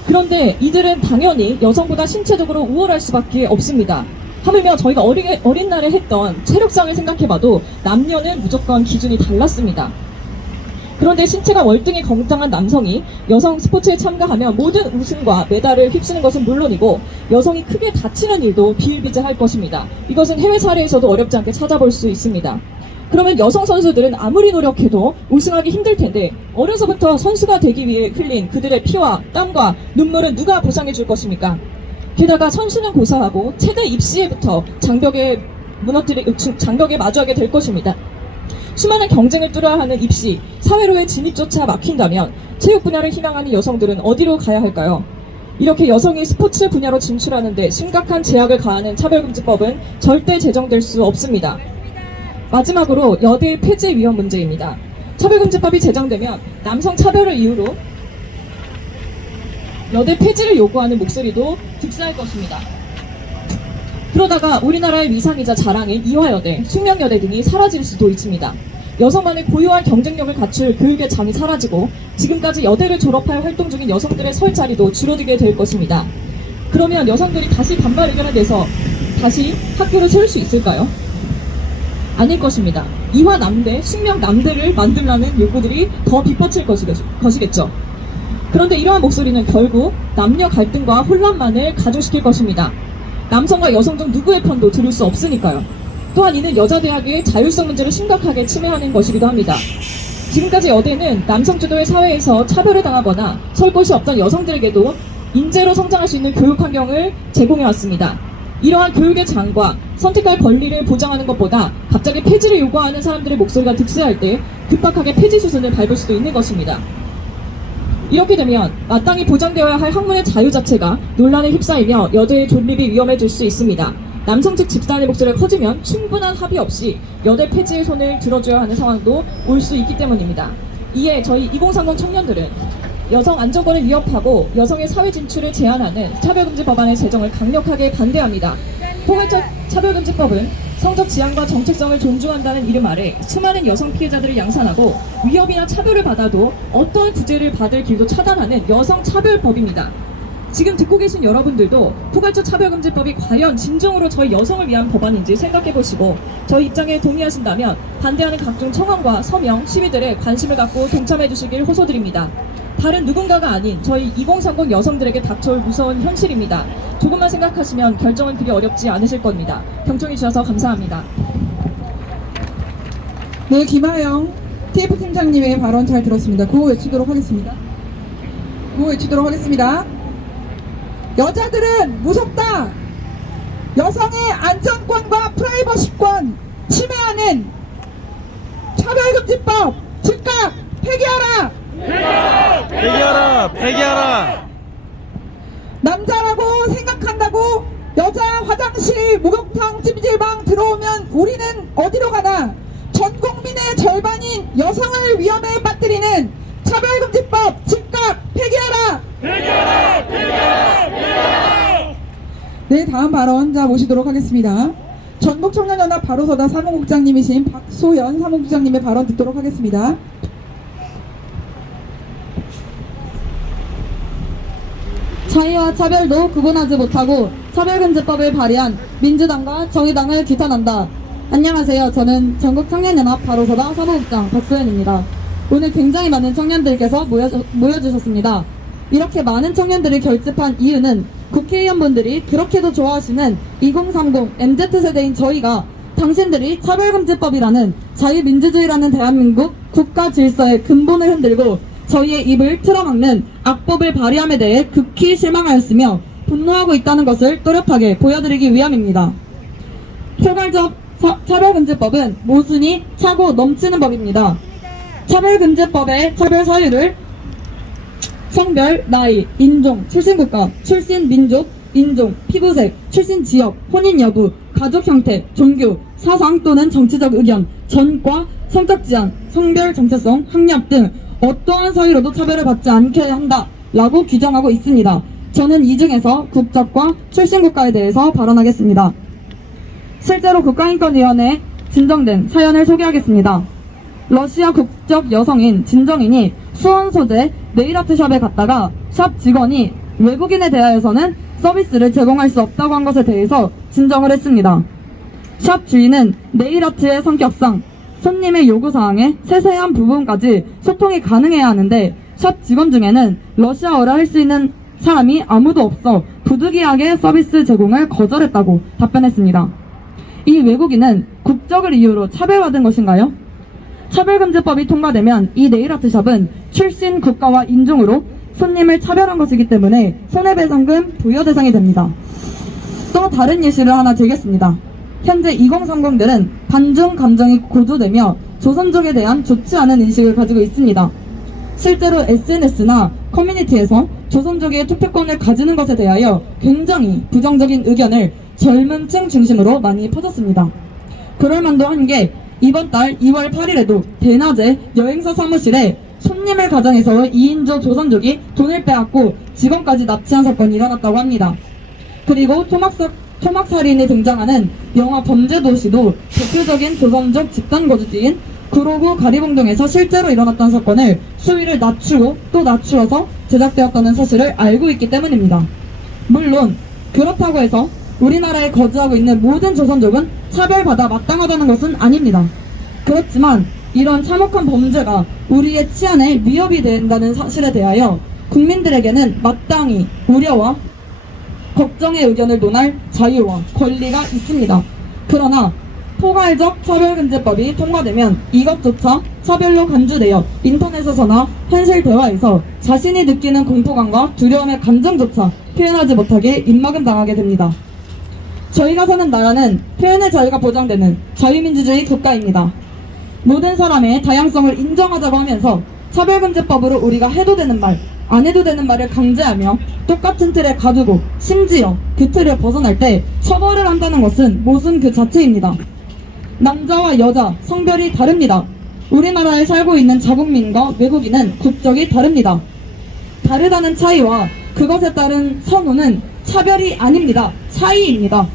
그런데 이들은 당연히 여성보다 신체적으로 우월할 수밖에 없습니다. 하물며 저희가 어린 날에 했던 체력상을 생각해봐도 남녀는 무조건 기준이 달랐습니다. 그런데 신체가 월등히 건강한 남성이 여성 스포츠에 참가하면 모든 우승과 메달을 휩쓰는 것은 물론이고 여성이 크게 다치는 일도 비일비재할 것입니다. 이것은 해외 사례에서도 어렵지 않게 찾아볼 수 있습니다. 그러면 여성 선수들은 아무리 노력해도 우승하기 힘들 텐데 어려서부터 선수가 되기 위해 흘린 그들의 피와 땀과 눈물은 누가 보상해 줄 것입니까? 게다가 선수는 고사하고 최대 입시에부터 장벽에 마주하게 될 것입니다. 수많은 경쟁을 뚫어야 하는 입시, 사회로의 진입조차 막힌다면 체육 분야를 희망하는 여성들은 어디로 가야 할까요? 이렇게 여성이 스포츠 분야로 진출하는데 심각한 제약을 가하는 차별금지법은 절대 제정될 수 없습니다. 마지막으로 여대 폐지 위험 문제입니다. 차별금지법이 제정되면 남성 차별을 이유로 여대 폐지를 요구하는 목소리도 득세할 것입니다. 그러다가 우리나라의 위상이자 자랑인 이화여대, 숙명여대 등이 사라질 수도 있습니다. 여성만의 고유한 경쟁력을 갖출 교육의 장이 사라지고 지금까지 여대를 졸업할 활동 중인 여성들의 설 자리도 줄어들게 될 것입니다. 그러면 여성들이 다시 반발 의견을 내서 다시 학교를 세울 수 있을까요? 아닐 것입니다. 이화 남대, 숙명 남대를 만들라는 요구들이 더 빗받칠 것이겠죠. 그런데 이러한 목소리는 결국 남녀 갈등과 혼란만을 가중시킬 것입니다. 남성과 여성 중 누구의 편도 들을 수 없으니까요. 또한 이는 여자대학의 자율성 문제를 심각하게 침해하는 것이기도 합니다. 지금까지 여대는 남성 주도의 사회에서 차별을 당하거나 설 곳이 없던 여성들에게도 인재로 성장할 수 있는 교육 환경을 제공해왔습니다. 이러한 교육의 장과 선택할 권리를 보장하는 것보다 갑자기 폐지를 요구하는 사람들의 목소리가 득세할 때 급박하게 폐지 수순을 밟을 수도 있는 것입니다. 이렇게 되면 마땅히 보장되어야 할 학문의 자유 자체가 논란에 휩싸이며 여대의 존립이 위험해질 수 있습니다. 남성 측 집단의 목소리가 커지면 충분한 합의 없이 여대 폐지의 손을 들어줘야 하는 상황도 올 수 있기 때문입니다. 이에 저희 2030 청년들은 여성 안전권을 위협하고 여성의 사회 진출을 제한하는 차별금지 법안의 제정을 강력하게 반대합니다. 포괄적 차별금지법은 성적 지향과 정체성을 존중한다는 이름 아래 수많은 여성 피해자들을 양산하고 위협이나 차별을 받아도 어떤 구제를 받을 길도 차단하는 여성 차별법입니다. 지금 듣고 계신 여러분들도 포괄적 차별금지법이 과연 진정으로 저희 여성을 위한 법안인지 생각해보시고 저희 입장에 동의하신다면 반대하는 각종 청원과 서명, 시위들에 관심을 갖고 동참해주시길 호소드립니다. 다른 누군가가 아닌 저희 2030 여성들에게 닥쳐올 무서운 현실입니다. 조금만 생각하시면 결정은 그리 어렵지 않으실 겁니다. 경청해 주셔서 감사합니다. 네, 김하영 TF 팀장님의 발언 잘 들었습니다. 구호 외치도록 하겠습니다. 여자들은 무섭다. 여성의 안전권과 프라이버시권 침해하는 차별금지법 즉각 폐기하라. 폐기하라. 남자라고 생각한다고 여자 화장실, 목욕탕, 찜질방 들어오면 우리는 어디로 가나. 전 국민의 절반인 여성을 위험에 빠뜨리는 차별금지법 즉각 폐기하라. 네, 다음 발언자 모시도록 하겠습니다. 전국청년연합 바로서다 사무국장님이신 박소연 사무국장님의 발언 듣도록 하겠습니다. 차이와 차별도 구분하지 못하고 차별금지법을 발의한 민주당과 정의당을 규탄한다. 안녕하세요. 저는 전국청년연합 바로서다 사무국장 박소연입니다. 오늘 굉장히 많은 청년들께서 모여주셨습니다. 이렇게 많은 청년들이 결집한 이유는 국회의원분들이 그렇게도 좋아하시는 2030 MZ세대인 저희가 당신들이 차별금지법이라는 자유민주주의라는 대한민국 국가 질서의 근본을 흔들고 저희의 입을 틀어막는 악법을 발의함에 대해 극히 실망하였으며 분노하고 있다는 것을 또렷하게 보여드리기 위함입니다. 포괄적 차별금지법은 모순이 차고 넘치는 법입니다. 차별금지법의 차별 사유를 성별, 나이, 인종, 출신국가, 출신 민족, 인종, 피부색, 출신 지역, 혼인 여부, 가족 형태, 종교, 사상 또는 정치적 의견, 전과, 성적 지향, 성별 정체성, 학력 등 어떠한 사유로도 차별을 받지 않게 한다라고 규정하고 있습니다. 저는 이 중에서 국적과 출신국가에 대해서 발언하겠습니다. 실제로 국가인권위원회에 진정된 사연을 소개하겠습니다. 러시아 국적 여성인 진정인이 수원 소재 네일아트샵에 갔다가 샵 직원이 외국인에 대하여서는 서비스를 제공할 수 없다고 한 것에 대해서 진정을 했습니다. 샵 주인은 네일아트의 성격상 손님의 요구사항에 세세한 부분까지 소통이 가능해야 하는데 샵 직원 중에는 러시아어를 할 수 있는 사람이 아무도 없어 부득이하게 서비스 제공을 거절했다고 답변했습니다. 이 외국인은 국적을 이유로 차별받은 것인가요? 차별금지법이 통과되면 이 네일아트샵은 출신 국가와 인종으로 손님을 차별한 것이기 때문에 손해배상금 부여 대상이 됩니다. 또 다른 예시를 하나 들겠습니다. 현재 2030들은 반중 감정이 고조되며 조선족에 대한 좋지 않은 인식을 가지고 있습니다. 실제로 SNS나 커뮤니티에서 조선족의 투표권을 가지는 것에 대하여 굉장히 부정적인 의견을 젊은 층 중심으로 많이 퍼졌습니다. 그럴만도 한 게 이번 달 2월 8일에도 대낮에 여행사 사무실에 손님을 가장해서 2인조 조선족이 돈을 빼앗고 직원까지 납치한 사건이 일어났다고 합니다. 그리고 토막살인이 등장하는 영화 범죄도시도 대표적인 조선족 집단 거주지인 구로구 가리봉동에서 실제로 일어났던 사건을 수위를 낮추고 또 낮추어서 제작되었다는 사실을 알고 있기 때문입니다. 물론 그렇다고 해서 우리나라에 거주하고 있는 모든 조선족은 차별받아 마땅하다는 것은 아닙니다. 그렇지만 이런 참혹한 범죄가 우리의 치안에 위협이 된다는 사실에 대하여 국민들에게는 마땅히 우려와 걱정의 의견을 논할 자유와 권리가 있습니다. 그러나 포괄적 차별금지법이 통과되면 이것조차 차별로 간주되어 인터넷에서나 현실 대화에서 자신이 느끼는 공포감과 두려움의 감정조차 표현하지 못하게 입막음 당하게 됩니다. 저희가 사는 나라는 표현의 자유가 보장되는 자유민주주의 국가입니다. 모든 사람의 다양성을 인정하자고 하면서 차별금지법으로 우리가 해도 되는 말, 안 해도 되는 말을 강제하며 똑같은 틀에 가두고 심지어 그 틀을 벗어날 때 처벌을 한다는 것은 모순 그 자체입니다. 남자와 여자, 성별이 다릅니다. 우리나라에 살고 있는 자국민과 외국인은 국적이 다릅니다. 다르다는 차이와 그것에 따른 선호는 차별이 아닙니다. 차이입니다.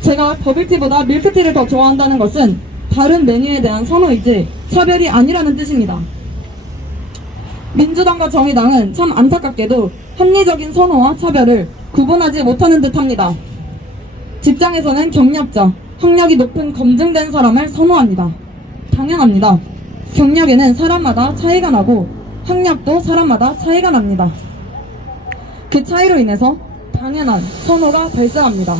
제가 버블티보다 밀크티를 더 좋아한다는 것은 다른 메뉴에 대한 선호이지 차별이 아니라는 뜻입니다. 민주당과 정의당은 참 안타깝게도 합리적인 선호와 차별을 구분하지 못하는 듯합니다. 직장에서는 경력자, 학력이 높은 검증된 사람을 선호합니다. 당연합니다. 경력에는 사람마다 차이가 나고 학력도 사람마다 차이가 납니다. 그 차이로 인해서 당연한 선호가 발생합니다.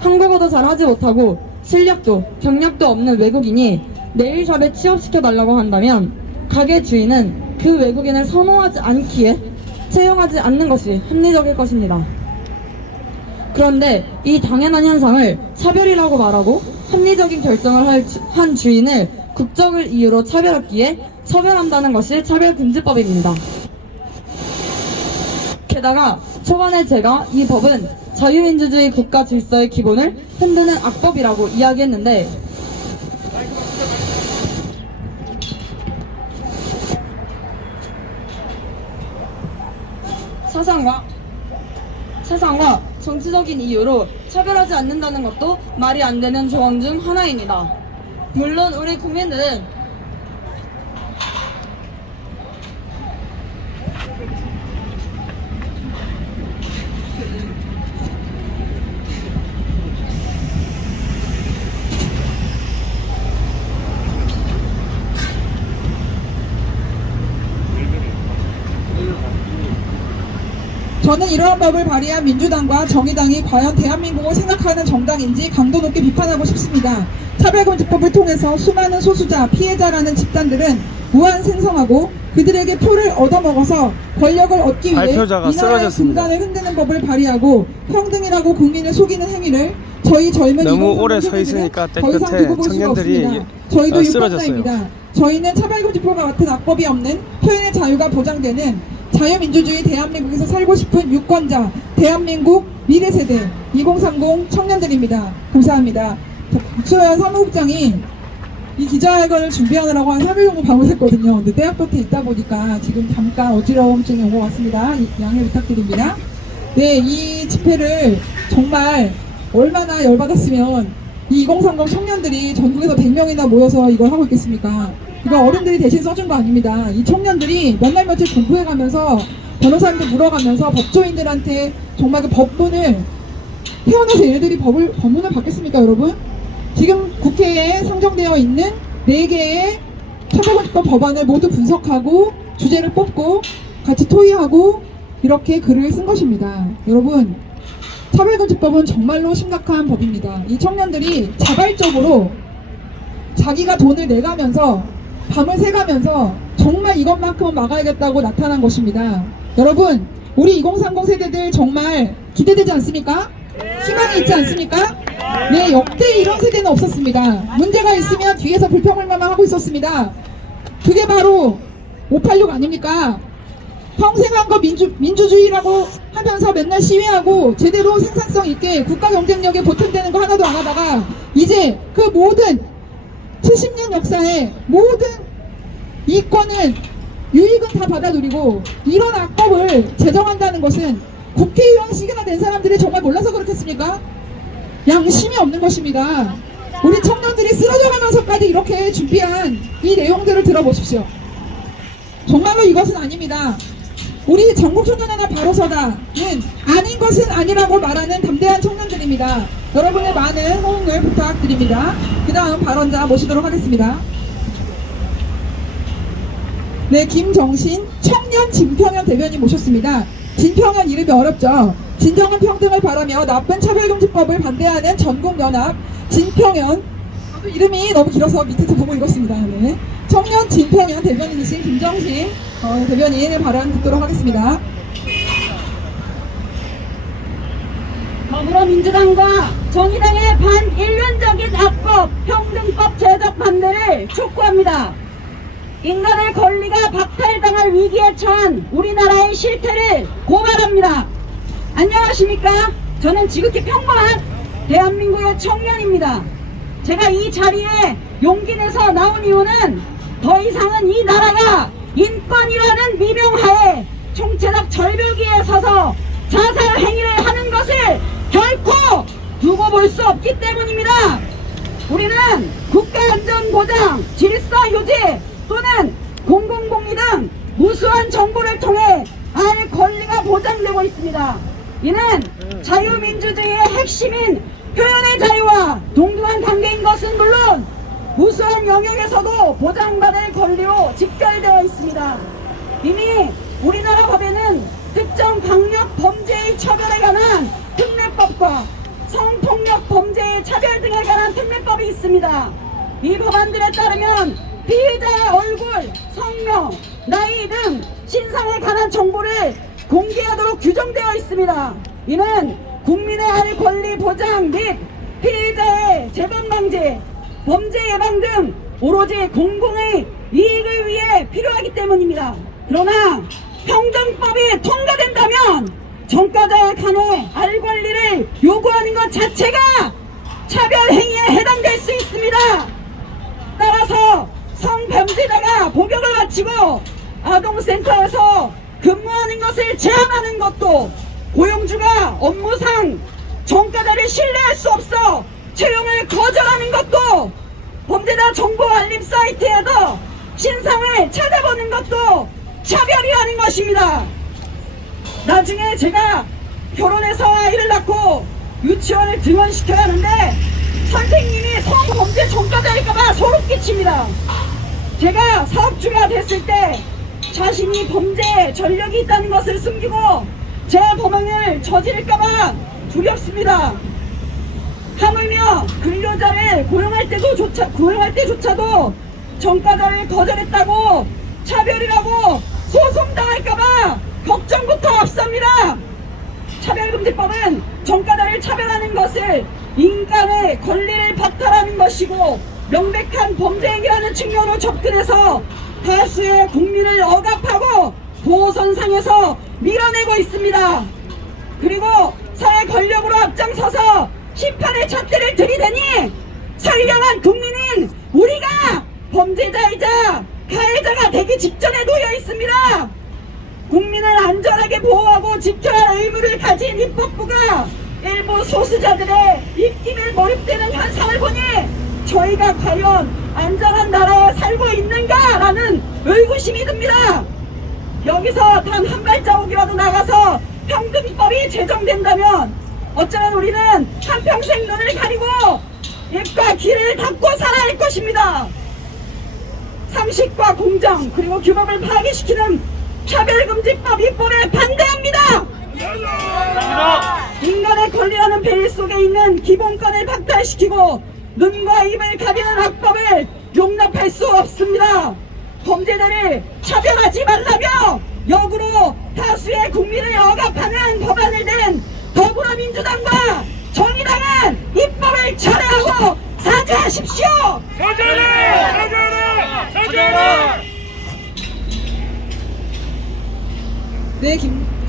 한국어도 잘 하지 못하고 실력도 경력도 없는 외국인이 네일샵에 취업시켜달라고 한다면 가게 주인은 그 외국인을 선호하지 않기에 채용하지 않는 것이 합리적일 것입니다. 그런데 이 당연한 현상을 차별이라고 말하고 합리적인 결정을 한 주인을 국적을 이유로 차별하기에 처벌한다는 것이 차별금지법입니다. 게다가 초반에 제가 이 법은 자유민주주의 국가 질서의 기본을 흔드는 악법이라고 이야기했는데 사상과 정치적인 이유로 차별하지 않는다는 것도 말이 안 되는 조항 중 하나입니다. 물론 우리 국민들은 저는 이러한 법을 발의한 민주당과 정의당이 과연 대한민국을 생각하는 정당인지 강도 높게 비판하고 싶습니다. 차별금지법을 통해서 수많은 소수자, 피해자라는 집단들은 무한 생성하고 그들에게 표를 얻어먹어서 권력을 얻기 위해 발표자가 이 나라의 쓰러졌습니다. 근간을 흔드는 법을 발의하고 평등이라고 국민을 속이는 행위를 저희 젊은 너무 2030 오래 서 세대들은 있으니까 더 이상 끝에 두고 볼 수가 청년들이 없습니다. 저희도 쓰러졌어요. 유권자입니다. 저희는 차별금지법과 같은 악법이 없는 표현의 자유가 보장되는 자유민주주의 대한민국에서 살고 싶은 유권자, 대한민국 미래세대 2030 청년들입니다. 감사합니다. 박소연 사무국장이 이 기자회견을 준비하느라고 한 3일 정도 밤을 샜거든요. 근데 때 앞끝에 있다 보니까 지금 잠깐 어지러움증이 온 것 같습니다. 양해 부탁드립니다. 네, 이 집회를 정말 얼마나 열받았으면 이 2030 청년들이 전국에서 100명이나 모여서 이걸 하고 있겠습니까? 이거 어른들이 대신 써준 거 아닙니다. 이 청년들이 몇 날 며칠 공부해가면서 변호사님들 물어가면서 법조인들한테 정말 그 법문을 태어나서 얘네들이 법문을 받겠습니까, 여러분? 지금 국회에 상정되어 있는 4개의 차별금지법 법안을 모두 분석하고 주제를 뽑고 같이 토의하고 이렇게 글을 쓴 것입니다. 여러분, 차별금지법은 정말로 심각한 법입니다. 이 청년들이 자발적으로 자기가 돈을 내가면서 밤을 새가면서 정말 이것만큼은 막아야겠다고 나타난 것입니다. 여러분, 우리 2030 세대들 정말 기대되지 않습니까? 희망이 있지 않습니까? 네, 역대 이런 세대는 없었습니다. 문제가 있으면 뒤에서 불평불만만 하고 있었습니다. 그게 바로 586 아닙니까? 평생 한 거 민주주의라고 하면서 맨날 시위하고 제대로 생산성 있게 국가 경쟁력에 보탬되는 거 하나도 안 하다가 이제 그 모든 70년 역사의 모든 이권은 유익은 다 받아 누리고 이런 악법을 제정한다는 것은 국회의원식이나 된 사람들이 정말 몰라서 그렇겠습니까? 양심이 없는 것입니다. 우리 청년들이 쓰러져가면서까지 이렇게 준비한 이 내용들을 들어보십시오. 정말로 이것은 아닙니다. 우리 전국청년연합 바로서다는 아닌 것은 아니라고 말하는 담대한 청년들입니다. 여러분의 많은 호응을 부탁드립니다. 그 다음 발언자 모시도록 하겠습니다. 네, 김정신 청년 진평현 대변인 모셨습니다. 진평현 이름이 어렵죠. 진정한 평등을 바라며 나쁜 차별금지법을 반대하는 전국연합 진평현, 저도 이름이 너무 길어서 밑에서 보고 읽었습니다. 네. 청년 진평현 대변인이신 김정신 대변인의 발언 듣도록 하겠습니다. 더불어민주당과 정의당의 반인륜적인 악법 평등법 제정 반대를 촉구합니다. 인간의 권리가 박탈당할 위기에 처한 우리나라의 실태를 고발합니다. 안녕하십니까? 저는 지극히 평범한 대한민국의 청년입니다. 제가 이 자리에 용기 내서 나온 이유는 더 이상은 이 나라가 인권이라는 미명하에 총체적 절벽위에 서서 자살 행위를 하는 것을 결코 두고 볼 수 없기 때문입니다. 우리는 국가안전보장, 질서유지 또는 공공복리 등 무수한 정보를 통해 알 권리가 보장되고 있습니다. 이는 자유민주주의의 핵심인 표현의 자유와 동등한 관계인 것은 물론 무수한 영역에서도 보장받을 권리로 직결되어 있습니다. 이미 우리나라 법에는 특정 강력 범죄의 처벌에 관한 특례법과 성폭력 범죄의 차별 등에 관한 특례법이 있습니다. 이 법안들에 따르면 피해자의 얼굴, 성명, 나이 등 신상에 관한 정보를 공개하도록 규정되어 있습니다. 이는 국민의 알 권리 보장 및 피해자의 재범 방지, 범죄 예방 등 오로지 공공의 이익을 위해 필요하기 때문입니다. 그러나 평등법이 통과된다면 전과자에 관해 알 권리를 요구하는 것 자체가 차별 행위에 해당될 수 있습니다. 따라서 성범죄자가 복역을 마치고 아동센터에서 근무하는 것을 제한하는 것도 고용주가 업무상 전과자를 신뢰할 수 없어 채용을 거절하는 것도 범죄자 정보 알림 사이트에도 신상을 찾아보는 것도 차별이라는 것입니다. 나중에 제가 결혼해서 아이를 낳고 유치원을 등원시켜야 하는데 선생님이 성범죄 전과자일까봐 소름 끼칩니다. 제가 사업주가 됐을 때 자신이 범죄에 전력이 있다는 것을 숨기고 재범행을 저지를까봐 두렵습니다. 하물며 근로자를 고용할 때조차도 정가자를 거절했다고 차별이라고 소송당할까봐 걱정부터 앞섭니다. 차별금지법은 정가자를 차별하는 것을 인간의 권리를 박탈하는 것이고 명백한 범죄 행위라는 측면으로 접근해서 다수의 국민을 억압하고 보호선상에서 밀어내고 있습니다. 그리고 사회 권력으로 앞장서서 심판의 잣대를 들이대니 선량한 국민인 우리가 범죄자이자 가해자가 되기 직전에 놓여 있습니다. 국민을 안전하게 보호하고 지켜야 할 의무를 가진 입법부가 일부 소수자들의 입김에 몰입되는 현상을 보니 저희가 과연 안전한 나라에 살고 있는가라는 의구심이 듭니다. 여기서 단 한 발자국이라도 나가서 평등법이 제정된다면 어쩌면 우리는 한평생 눈을 가리고 입과 귀를 닫고 살아야 할 것입니다. 상식과 공정 그리고 규범을 파괴시키는 차별금지법 입법에 반대합니다. 인간의 권리라는 베일 속에 있는 기본권을 박탈시키고 눈과 입을 가리는 악법을 용납할 수 없습니다. 범죄자를 차별하지 말라며 역으로 다수의 국민을 억압하는 법안을 낸 더불어민주당과 정의당은 입법을 철회하고 사죄하십시오. 네,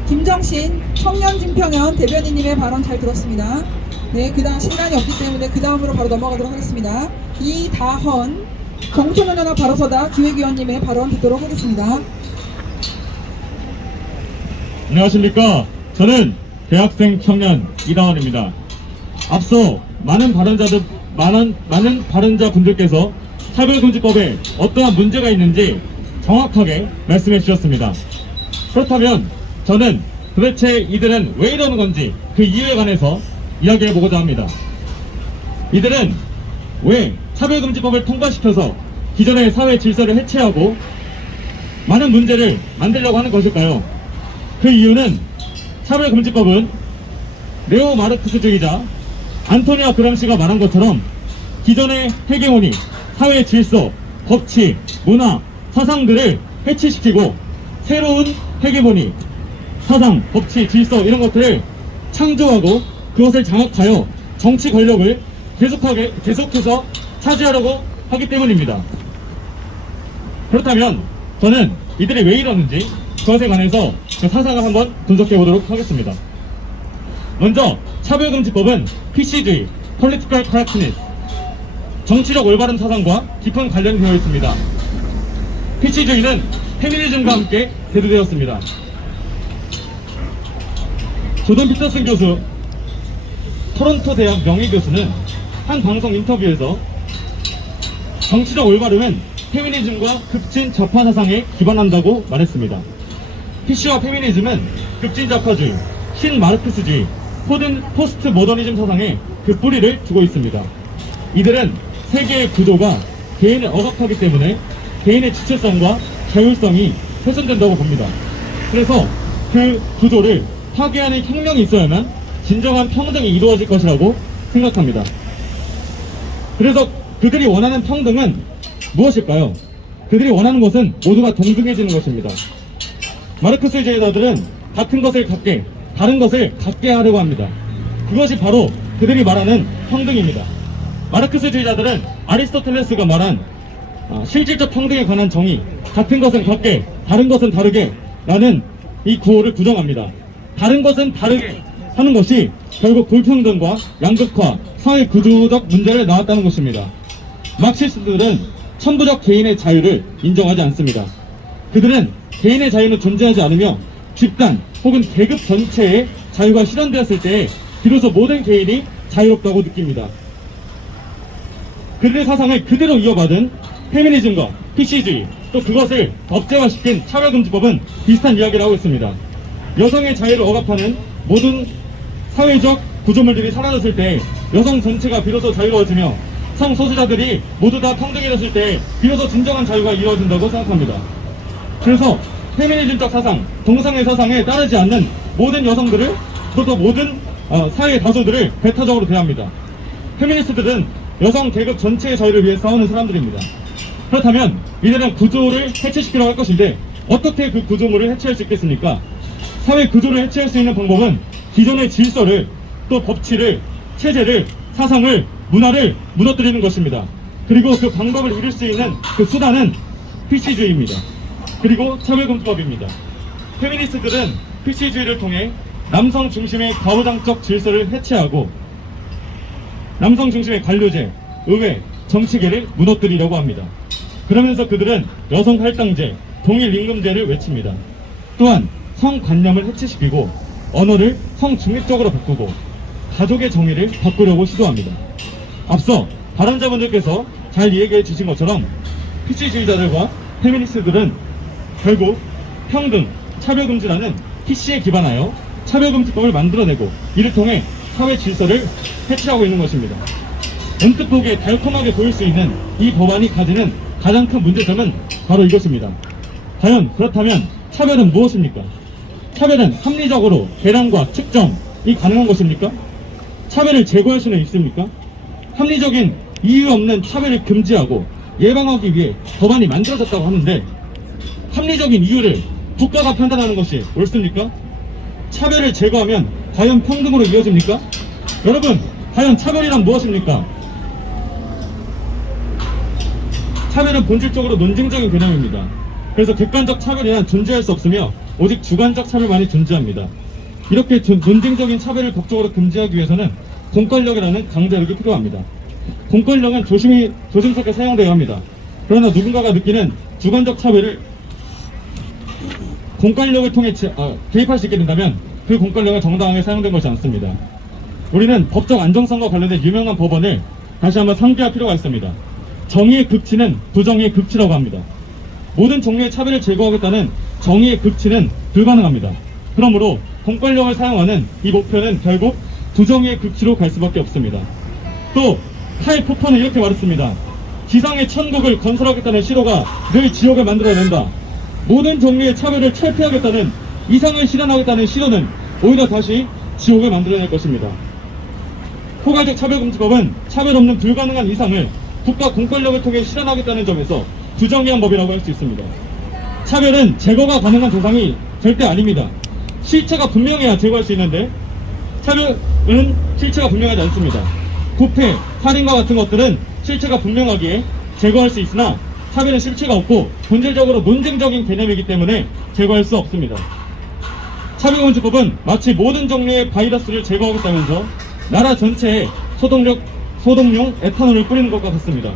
김정신 청년진평연 대변인님의 발언 잘 들었습니다. 네, 그 다음 시간이 없기 때문에 그 다음으로 바로 넘어가도록 하겠습니다. 이다헌 정청년연합 바로서다 기획위원님의 발언 듣도록 하겠습니다. 안녕하십니까. 저는 대학생 청년 이다헌입니다. 앞서 많은 발언자 분들께서 차별금지법에 어떠한 문제가 있는지 정확하게 말씀해 주셨습니다. 그렇다면 저는 도대체 이들은 왜 이러는 건지 그 이유에 관해서 이야기해 보고자 합니다. 이들은 왜 차별금지법을 통과시켜서 기존의 사회 질서를 해체하고 많은 문제를 만들려고 하는 것일까요? 그 이유는 차별금지법은 네오 마르크스주의자 안토니오 그람시가 말한 것처럼 기존의 헤게모니, 사회 질서, 법치, 문화, 사상들을 해체시키고 새로운 헤게모니, 사상, 법치, 질서 이런 것들을 창조하고 그것을 장악하여 정치 권력을 계속해서 차지하려고 하기 때문입니다. 그렇다면 저는 이들이 왜 이러는지 그것에 관해서 그 사상을 한번 분석해 보도록 하겠습니다. 먼저 차별금지법은 PC주의, Political Correctness, 정치적 올바른 사상과 깊은 관련이 되어 있습니다. PC주의는 페미니즘과 함께 대두되었습니다. 조던 피터슨 교수, 토론토 대학 명예교수는 한 방송 인터뷰에서 정치적 올바름은 페미니즘과 급진 좌파 사상에 기반한다고 말했습니다. PC와 페미니즘은 급진 좌파주의, 신마르크스주의, 포스트 모더니즘 사상에 그 뿌리를 두고 있습니다. 이들은 세계의 구조가 개인을 억압하기 때문에 개인의 주체성과 자율성이 훼손된다고 봅니다. 그래서 그 구조를 파괴하는 혁명이 있어야만 진정한 평등이 이루어질 것이라고 생각합니다. 그래서 그들이 원하는 평등은 무엇일까요? 그들이 원하는 것은 모두가 동등해지는 것입니다. 마르크스주의자들은 같은 것을 갖게, 다른 것을 갖게 하려고 합니다. 그것이 바로 그들이 말하는 평등입니다. 마르크스주의자들은 아리스토텔레스가 말한 실질적 평등에 관한 정의, 같은 것은 갖게, 다른 것은 다르게 라는 이 구호를 부정합니다. 다른 것은 다르게 하는 것이 결국 불평등과 양극화, 사회 구조적 문제를 낳았다는 것입니다. 막시스트들은 천부적 개인의 자유를 인정하지 않습니다. 그들은 개인의 자유는 존재하지 않으며 집단 혹은 계급 전체의 자유가 실현되었을 때 비로소 모든 개인이 자유롭다고 느낍니다. 그들의 사상을 그대로 이어받은 페미니즘과 PC주의, 또 그것을 법제화시킨 차별금지법은 비슷한 이야기를 하고 있습니다. 여성의 자유를 억압하는 모든 사회적 구조물들이 사라졌을 때 여성 전체가 비로소 자유로워지며 성소수자들이 모두 다 평등해졌을 때 비로소 진정한 자유가 이루어진다고 생각합니다. 그래서 페미니즘적 사상, 동성애 사상에 따르지 않는 모든 여성들을 또 모든 사회의 다수들을 배타적으로 대합니다. 페미니스트들은 여성 계급 전체의 자유를 위해 싸우는 사람들입니다. 그렇다면 이들은 구조를 해체시키려고 할 것인데 어떻게 그 구조물을 해체할 수 있겠습니까? 사회 구조를 해체할 수 있는 방법은 기존의 질서를, 또 법치를, 체제를, 사상을, 문화를 무너뜨리는 것입니다. 그리고 그 방법을 이룰 수 있는 그 수단은 PC주의입니다. 그리고 차별금지법입니다. 페미니스트들은 PC주의를 통해 남성 중심의 가부장적 질서를 해체하고 남성 중심의 관료제, 의회, 정치계를 무너뜨리려고 합니다. 그러면서 그들은 여성 할당제, 동일 임금제를 외칩니다. 또한 성관념을 해체시키고 언어를 성중립적으로 바꾸고 가족의 정의를 바꾸려고 시도합니다. 앞서 발언자분들께서 잘 이야기해 주신 것처럼 PC주의자들과 페미니스트들은 결국 평등, 차별금지라는 PC에 기반하여 차별금지법을 만들어내고 이를 통해 사회 질서를 해체하고 있는 것입니다. 언뜻 보기에 달콤하게 보일 수 있는 이 법안이 가지는 가장 큰 문제점은 바로 이것입니다. 과연 그렇다면 차별은 무엇입니까? 차별은 합리적으로 계량과 측정이 가능한 것입니까? 차별을 제거할 수는 있습니까? 합리적인 이유 없는 차별을 금지하고 예방하기 위해 법안이 만들어졌다고 하는데 합리적인 이유를 국가가 판단하는 것이 옳습니까? 차별을 제거하면 과연 평등으로 이어집니까? 여러분, 과연 차별이란 무엇입니까? 차별은 본질적으로 논증적인 개념입니다. 그래서 객관적 차별이란 존재할 수 없으며 오직 주관적 차별만이 존재합니다. 이렇게 논증적인 차별을 법적으로 금지하기 위해서는 공권력이라는 강제력이 필요합니다. 공권력은 조심스럽게 사용되어야 합니다. 그러나 누군가가 느끼는 주관적 차별을 공권력을 통해 개입할 수 있게 된다면 그 공권력은 정당하게 사용된 것이 않습니다. 우리는 법적 안정성과 관련된 유명한 법원을 다시 한번 상기할 필요가 있습니다. 정의의 극치는 부정의의 극치라고 합니다. 모든 종류의 차별을 제거하겠다는 정의의 극치는 불가능합니다. 그러므로 공권력을 사용하는 이 목표는 결국 부정의의 극치로 갈 수밖에 없습니다. 또 카일 포퍼는 이렇게 말했습니다. 지상의 천국을 건설하겠다는 시도가 늘 지옥을 만들어낸다. 모든 종류의 차별을 철폐하겠다는 이상을 실현하겠다는 시도는 오히려 다시 지옥을 만들어낼 것입니다. 포괄적 차별금지법은 차별 없는 불가능한 이상을 국가 공권력을 통해 실현하겠다는 점에서 부정의한 법이라고 할 수 있습니다. 차별은 제거가 가능한 대상이 절대 아닙니다. 실체가 분명해야 제거할 수 있는데 차별은 실체가 분명하지 않습니다. 부패, 살인과 같은 것들은 실체가 분명하기에 제거할 수 있으나 차별은 실체가 없고 본질적으로 논쟁적인 개념이기 때문에 제거할 수 없습니다. 차별금지법은 마치 모든 종류의 바이러스를 제거하겠다면서 나라 전체에 소독용 에탄올을 뿌리는 것과 같습니다.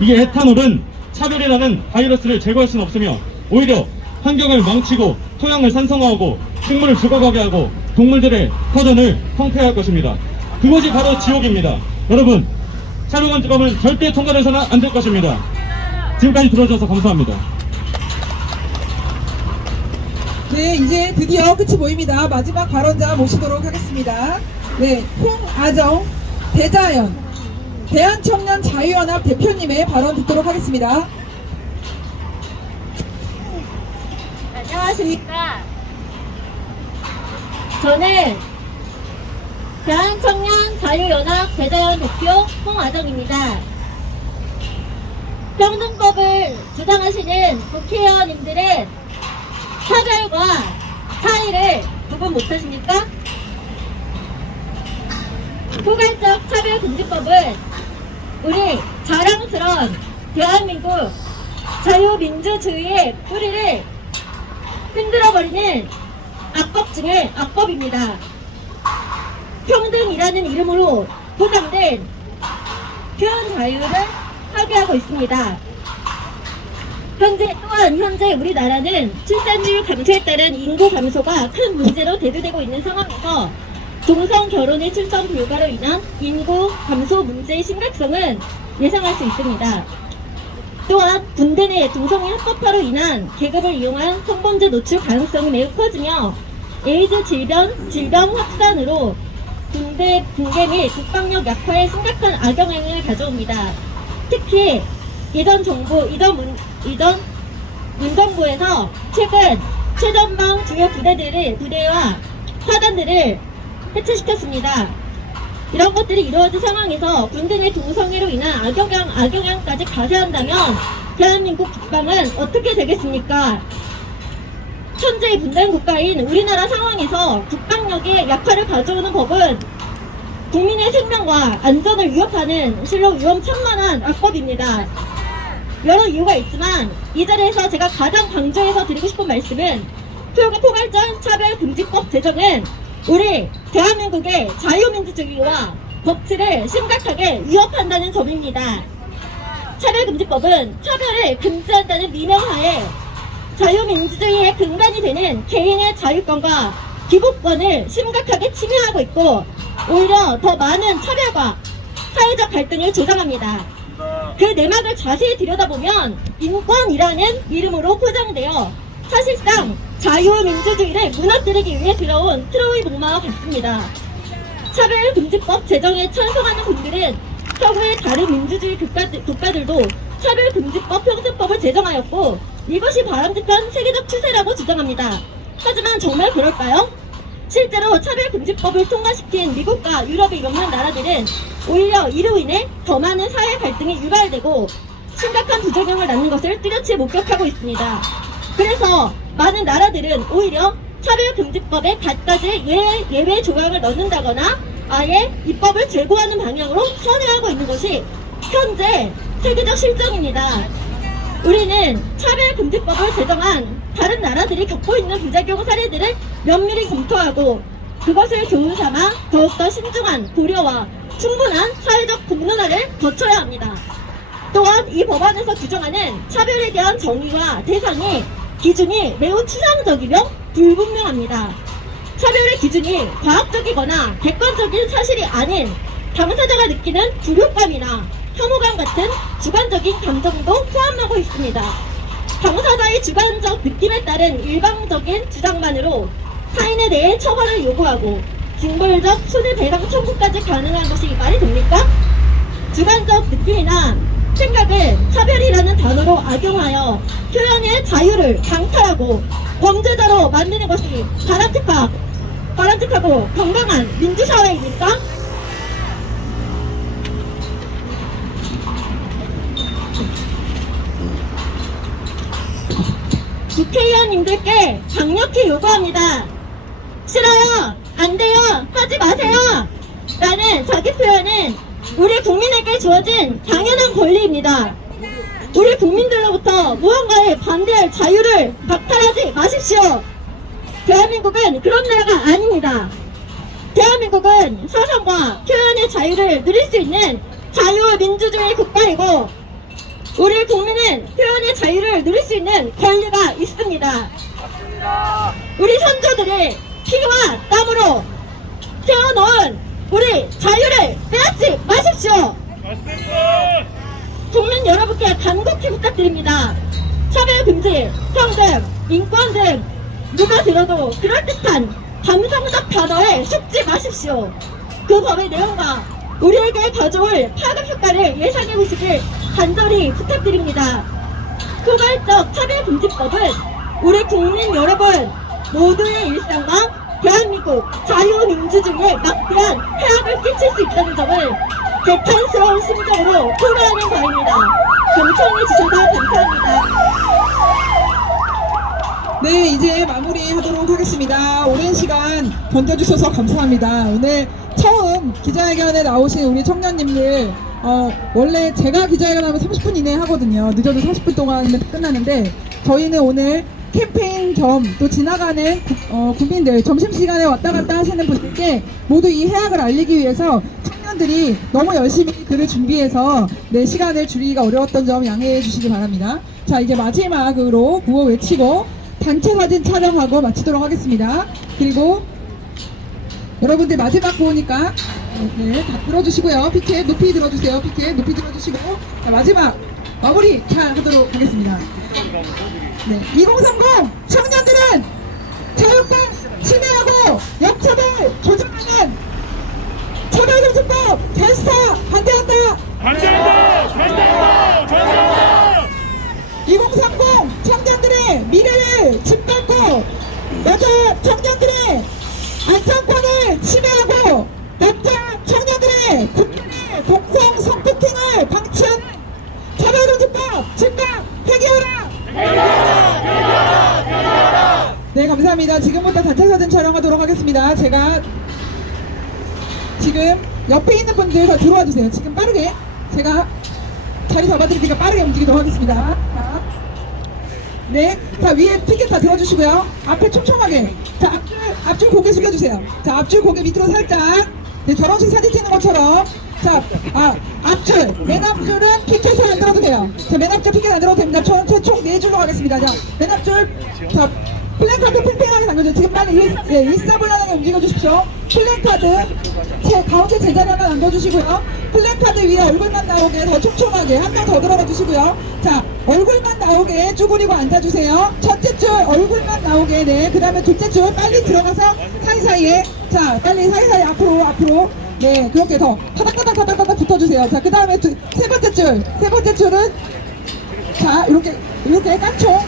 이게 에탄올은 차별이라는 바이러스를 제거할 수는 없으며 오히려 환경을 망치고 토양을 산성화하고 식물을 죽어가게 하고 동물들의 터전을 황폐할 것입니다. 그것이 바로 지옥입니다. 여러분, 차별금지법은 절대 통과돼서는 안 될 것입니다. 지금까지 들어주셔서 감사합니다. 네, 이제 드디어 끝이 보입니다. 마지막 발언자 모시도록 하겠습니다. 네, 홍아정 대자연 대한청년 자유연합 대표님의 발언 듣도록 하겠습니다. 안녕하십니까. 저는 대한청년 자유연합 대자연 대표 홍아정입니다. 평등법을 주장하시는 국회의원님들은 차별과 차이를 구분 못하십니까? 포괄적 차별금지법은 우리 자랑스러운 대한민국 자유민주주의의 뿌리를 흔들어버리는 악법 중의 악법입니다. 평등이라는 이름으로 포장된 표현 자유를 파괴하고 있습니다. 현재 우리나라는 출산율 감소에 따른 인구 감소가 큰 문제로 대두되고 있는 상황에서 동성 결혼의 출산 불가로 인한 인구 감소 문제의 심각성은 예상할 수 있습니다. 또한 군대 내 동성애 합법화로 인한 계급을 이용한 성범죄 노출 가능성이 매우 커지며 에이즈 질병 확산으로 군대 붕괴 및 국방력 약화에 심각한 악영향을 가져옵니다. 특히 이전 문정부에서 최근 최전방 주요 부대와 사단들을 해체시켰습니다. 이런 것들이 이루어진 상황에서 군대 내 동성애로 인한 악영향까지 가세한다면 대한민국 국방은 어떻게 되겠습니까? 현재 분단 국가인 우리나라 상황에서 국방력의 약화를 가져오는 법은 국민의 생명과 안전을 위협하는 실로 위험천만한 악법입니다. 여러 이유가 있지만 이 자리에서 제가 가장 강조해서 드리고 싶은 말씀은 포괄적 차별금지법 제정은 우리 대한민국의 자유민주주의와 법치를 심각하게 위협한다는 점입니다. 차별금지법은 차별을 금지한다는 미명하에 자유민주주의의 근간이 되는 개인의 자유권과 기본권을 심각하게 침해하고 있고 오히려 더 많은 차별과 사회적 갈등을 조장합니다. 그 내막을 자세히 들여다보면 인권이라는 이름으로 포장되어 사실상 자유민주주의를 무너뜨리기 위해 들어온 트로이 목마와 같습니다. 차별금지법 제정에 찬성하는 분들은 서구의 다른 민주주의 국가들도 차별금지법 평등법을 제정하였고 이것이 바람직한 세계적 추세라고 주장합니다. 하지만 정말 그럴까요? 실제로 차별금지법을 통과시킨 미국과 유럽의 몇몇 나라들은 오히려 이로 인해 더 많은 사회 갈등이 유발되고 심각한 부작용을 낳는 것을 뚜렷이 목격하고 있습니다. 그래서 많은 나라들은 오히려 차별금지법에 갖가지 예외 조항을 넣는다거나 아예 입법을 제고하는 방향으로 선회하고 있는 것이 현재 세계적 실정입니다. 우리는 차별금지법을 제정한 다른 나라들이 겪고 있는 부작용 사례들을 면밀히 검토하고 그것을 교훈 삼아 더욱더 신중한 고려와 충분한 사회적 공론화를 거쳐야 합니다. 또한 이 법안에서 규정하는 차별에 대한 정의와 대상이 기준이 매우 추상적이며 불분명합니다. 차별의 기준이 과학적이거나 객관적인 사실이 아닌 당사자가 느끼는 불효감이나 혐오감 같은 주관적인 감정도 포함하고 있습니다. 당사자의 주관적 느낌에 따른 일방적인 주장만으로 타인에 대해 처벌을 요구하고 징벌적 손해배상 청구까지 가능한 것이 말이 됩니까? 주관적 느낌이나 생각을 차별이라는 단어로 악용하여 표현의 자유를 강탈하고 범죄자로 만드는 것이 바람직하고 건강한 민주사회입니까? 국회의원님들께 강력히 요구합니다. 싫어요, 안 돼요, 하지 마세요 라는 자기 표현은 우리 국민에게 주어진 당연한 권리입니다. 우리 국민들로부터 무언가에 반대할 자유를 박탈하지 마십시오. 대한민국은 그런 나라가 아닙니다. 대한민국은 사상과 표현의 자유를 누릴 수 있는 자유민주주의 국가이고 우리 국민은 표현의 자유를 누릴 수 있는 권리가 있습니다. 우리 선조들의 피와 땀으로 세워놓은 우리 자유를 빼앗지 마십시오. 국민 여러분께 간곡히 부탁드립니다. 차별금지, 평등, 인권 등 누가 들어도 그럴듯한 감성적 단어에 속지 마십시오. 그 법의 내용과 우리에게 가져올 파급 효과를 예상해 보시길 간절히 부탁드립니다. 포괄적 차별금지법은 우리 국민 여러분 모두의 일상과 대한민국 자유민주주의에 막대한 해악을 끼칠 수 있다는 점을 개탄스러운 심정으로 토로하는 바입니다. 경청해 주셔서 감사합니다. 네, 이제 마무리하도록 하겠습니다. 오랜 시간 견뎌주셔서 감사합니다. 오늘 처음 기자회견에 나오신 우리 청년님들 원래 제가 기자회견하면 30분 이내에 하거든요. 늦어도 40분 동안이면 끝나는데 저희는 오늘 캠페인 겸 또 지나가는 국민들 점심시간에 왔다 갔다 하시는 분들께 모두 이 해악을 알리기 위해서 청년들이 너무 열심히 글을 준비해서 내 시간을 줄이기가 어려웠던 점 양해해 주시기 바랍니다. 자, 이제 마지막으로 구호 외치고 단체 사진 촬영하고 마치도록 하겠습니다. 그리고 여러분들 마지막 구호니까 네, 다 들어주시고요. 피켓 높이 들어주세요. 피켓 높이 들어주시고 자, 마지막 마무리 잘 하도록 하겠습니다. 네, 2030 청년들은 자유권 침해하고 역차별 조장하는 차별금지법 결사 반대한다. 2030 청년들의 미래를 짓밟고 여자 청년들의 인권을 침해하고 남자 청년들의 국민의 동성 성폭행을 방치한 차별금지법 즉각 폐기하라! 네, 감사합니다. 지금부터 단체 사진 촬영하도록 하겠습니다. 제가 지금 옆에 있는 분들 다 들어와 주세요. 지금 빠르게 제가 자리 잡아드릴 테니까 빠르게 움직이도록 하겠습니다. 자, 네, 자 위에 피켓 다 들어주시고요. 앞에 촘촘하게. 자, 앞줄 고개 숙여주세요. 자, 앞줄 고개 밑으로 살짝. 네, 결혼식 사진 찍는 것처럼. 자, 앞줄, 맨 앞줄은 피켓을 안 들어도 돼요. 자, 맨 앞줄 피켓 안 들어도 됩니다. 전체 총 4줄로 가겠습니다. 자, 맨 앞줄, 자, 플랜카드 팽팽하게 당겨주세요. 지금 빨리 일사불란하게 움직여주십시오. 플랜카드, 가운데 제자리 하나 남겨주시고요. 플랜카드 위에 얼굴만 나오게 더 촘촘하게 한 명 더 들어가 주시고요. 자, 얼굴만 나오게 쭈그리고 앉아주세요. 첫째 줄 얼굴만 나오게. 네, 그 다음에 둘째 줄 빨리 들어가서 사이사이에. 자, 빨리 사이사이 앞으로. 네, 그렇게 더 타닥타닥 붙어주세요. 자, 그 다음에 세 번째 줄은 자, 이렇게 깡총.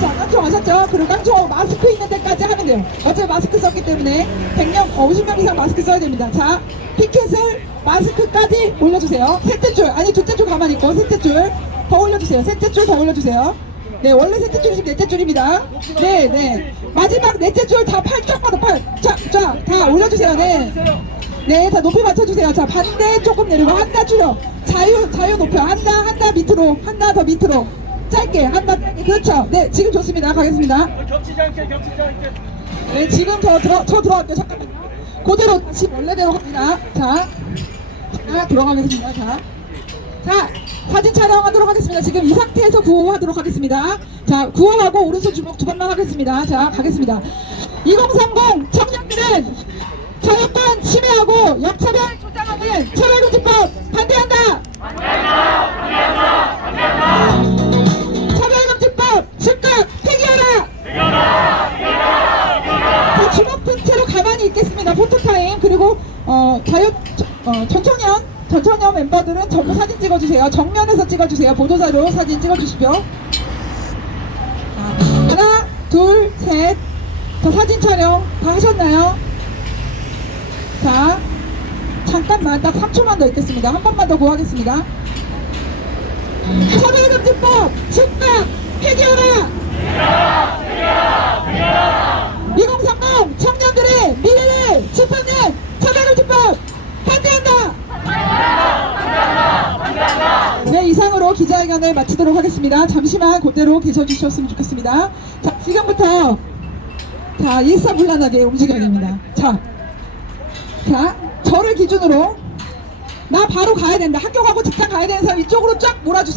자, 깡총 아셨죠? 그리고 깡총 마스크 있는 데까지 하면 돼요. 어차피 마스크 썼기 때문에 100명, 50명 이상 마스크 써야 됩니다. 자, 피켓을 마스크까지 올려주세요. 셋째 줄, 아니 둘째 줄 가만히 있고 셋째 줄 더 올려주세요. 셋째 줄 더 올려주세요. 네, 원래 셋째 줄이 지금 넷째 줄입니다. 네. 마지막 넷째 줄 다 팔 쫙 뻗어, 다 올려주세요. 네, 다 높이 맞춰주세요. 자, 반대 조금 내리고 한다 줄여. 자유 높여. 한다 밑으로. 한다 더 밑으로. 짧게. 한다 짧게. 그렇죠. 네, 지금 좋습니다. 가겠습니다. 겹치지 않게. 네, 지금 저 들어갈게요. 잠깐만요. 그대로 다시 원래대로 갑니다. 자, 들어가겠습니다. 자, 사진 촬영하도록 하겠습니다. 지금 이 상태에서 구호하도록 하겠습니다. 자, 구호하고 오른손 주먹 2번만 하겠습니다. 자, 가겠습니다. 2030 청년들은 저여권 침해하고 역차별 조장하는 차별금지법 반대한다. 차별금지법 즉각 폐기하라. 자, 주먹 든 채로 가만히 있겠습니다. 포토타임. 그리고 전청년 멤버들은 전부 사진 찍어주세요. 정면에서 찍어주세요. 보도자료 사진 찍어주시고요. 하나, 둘, 셋. 저 사진 촬영 다 하셨나요? 자, 잠깐만 딱 3초만 더 있겠습니다. 한 번만 더 구하겠습니다. 차별금지법 즉각 폐기하라! 2030 청년들의 미래를 지팡는 차별금지법 반대한다! 네, 이상으로 기자회견을 마치도록 하겠습니다. 잠시만 그대로 계셔주셨으면 좋겠습니다. 자, 지금부터 자, 일사불란하게 움직여야 됩니다. 자, 저를 기준으로 나 바로 가야 된다. 학교 가고 직장 가야 되는 사람 이쪽으로 쫙 몰아주세요.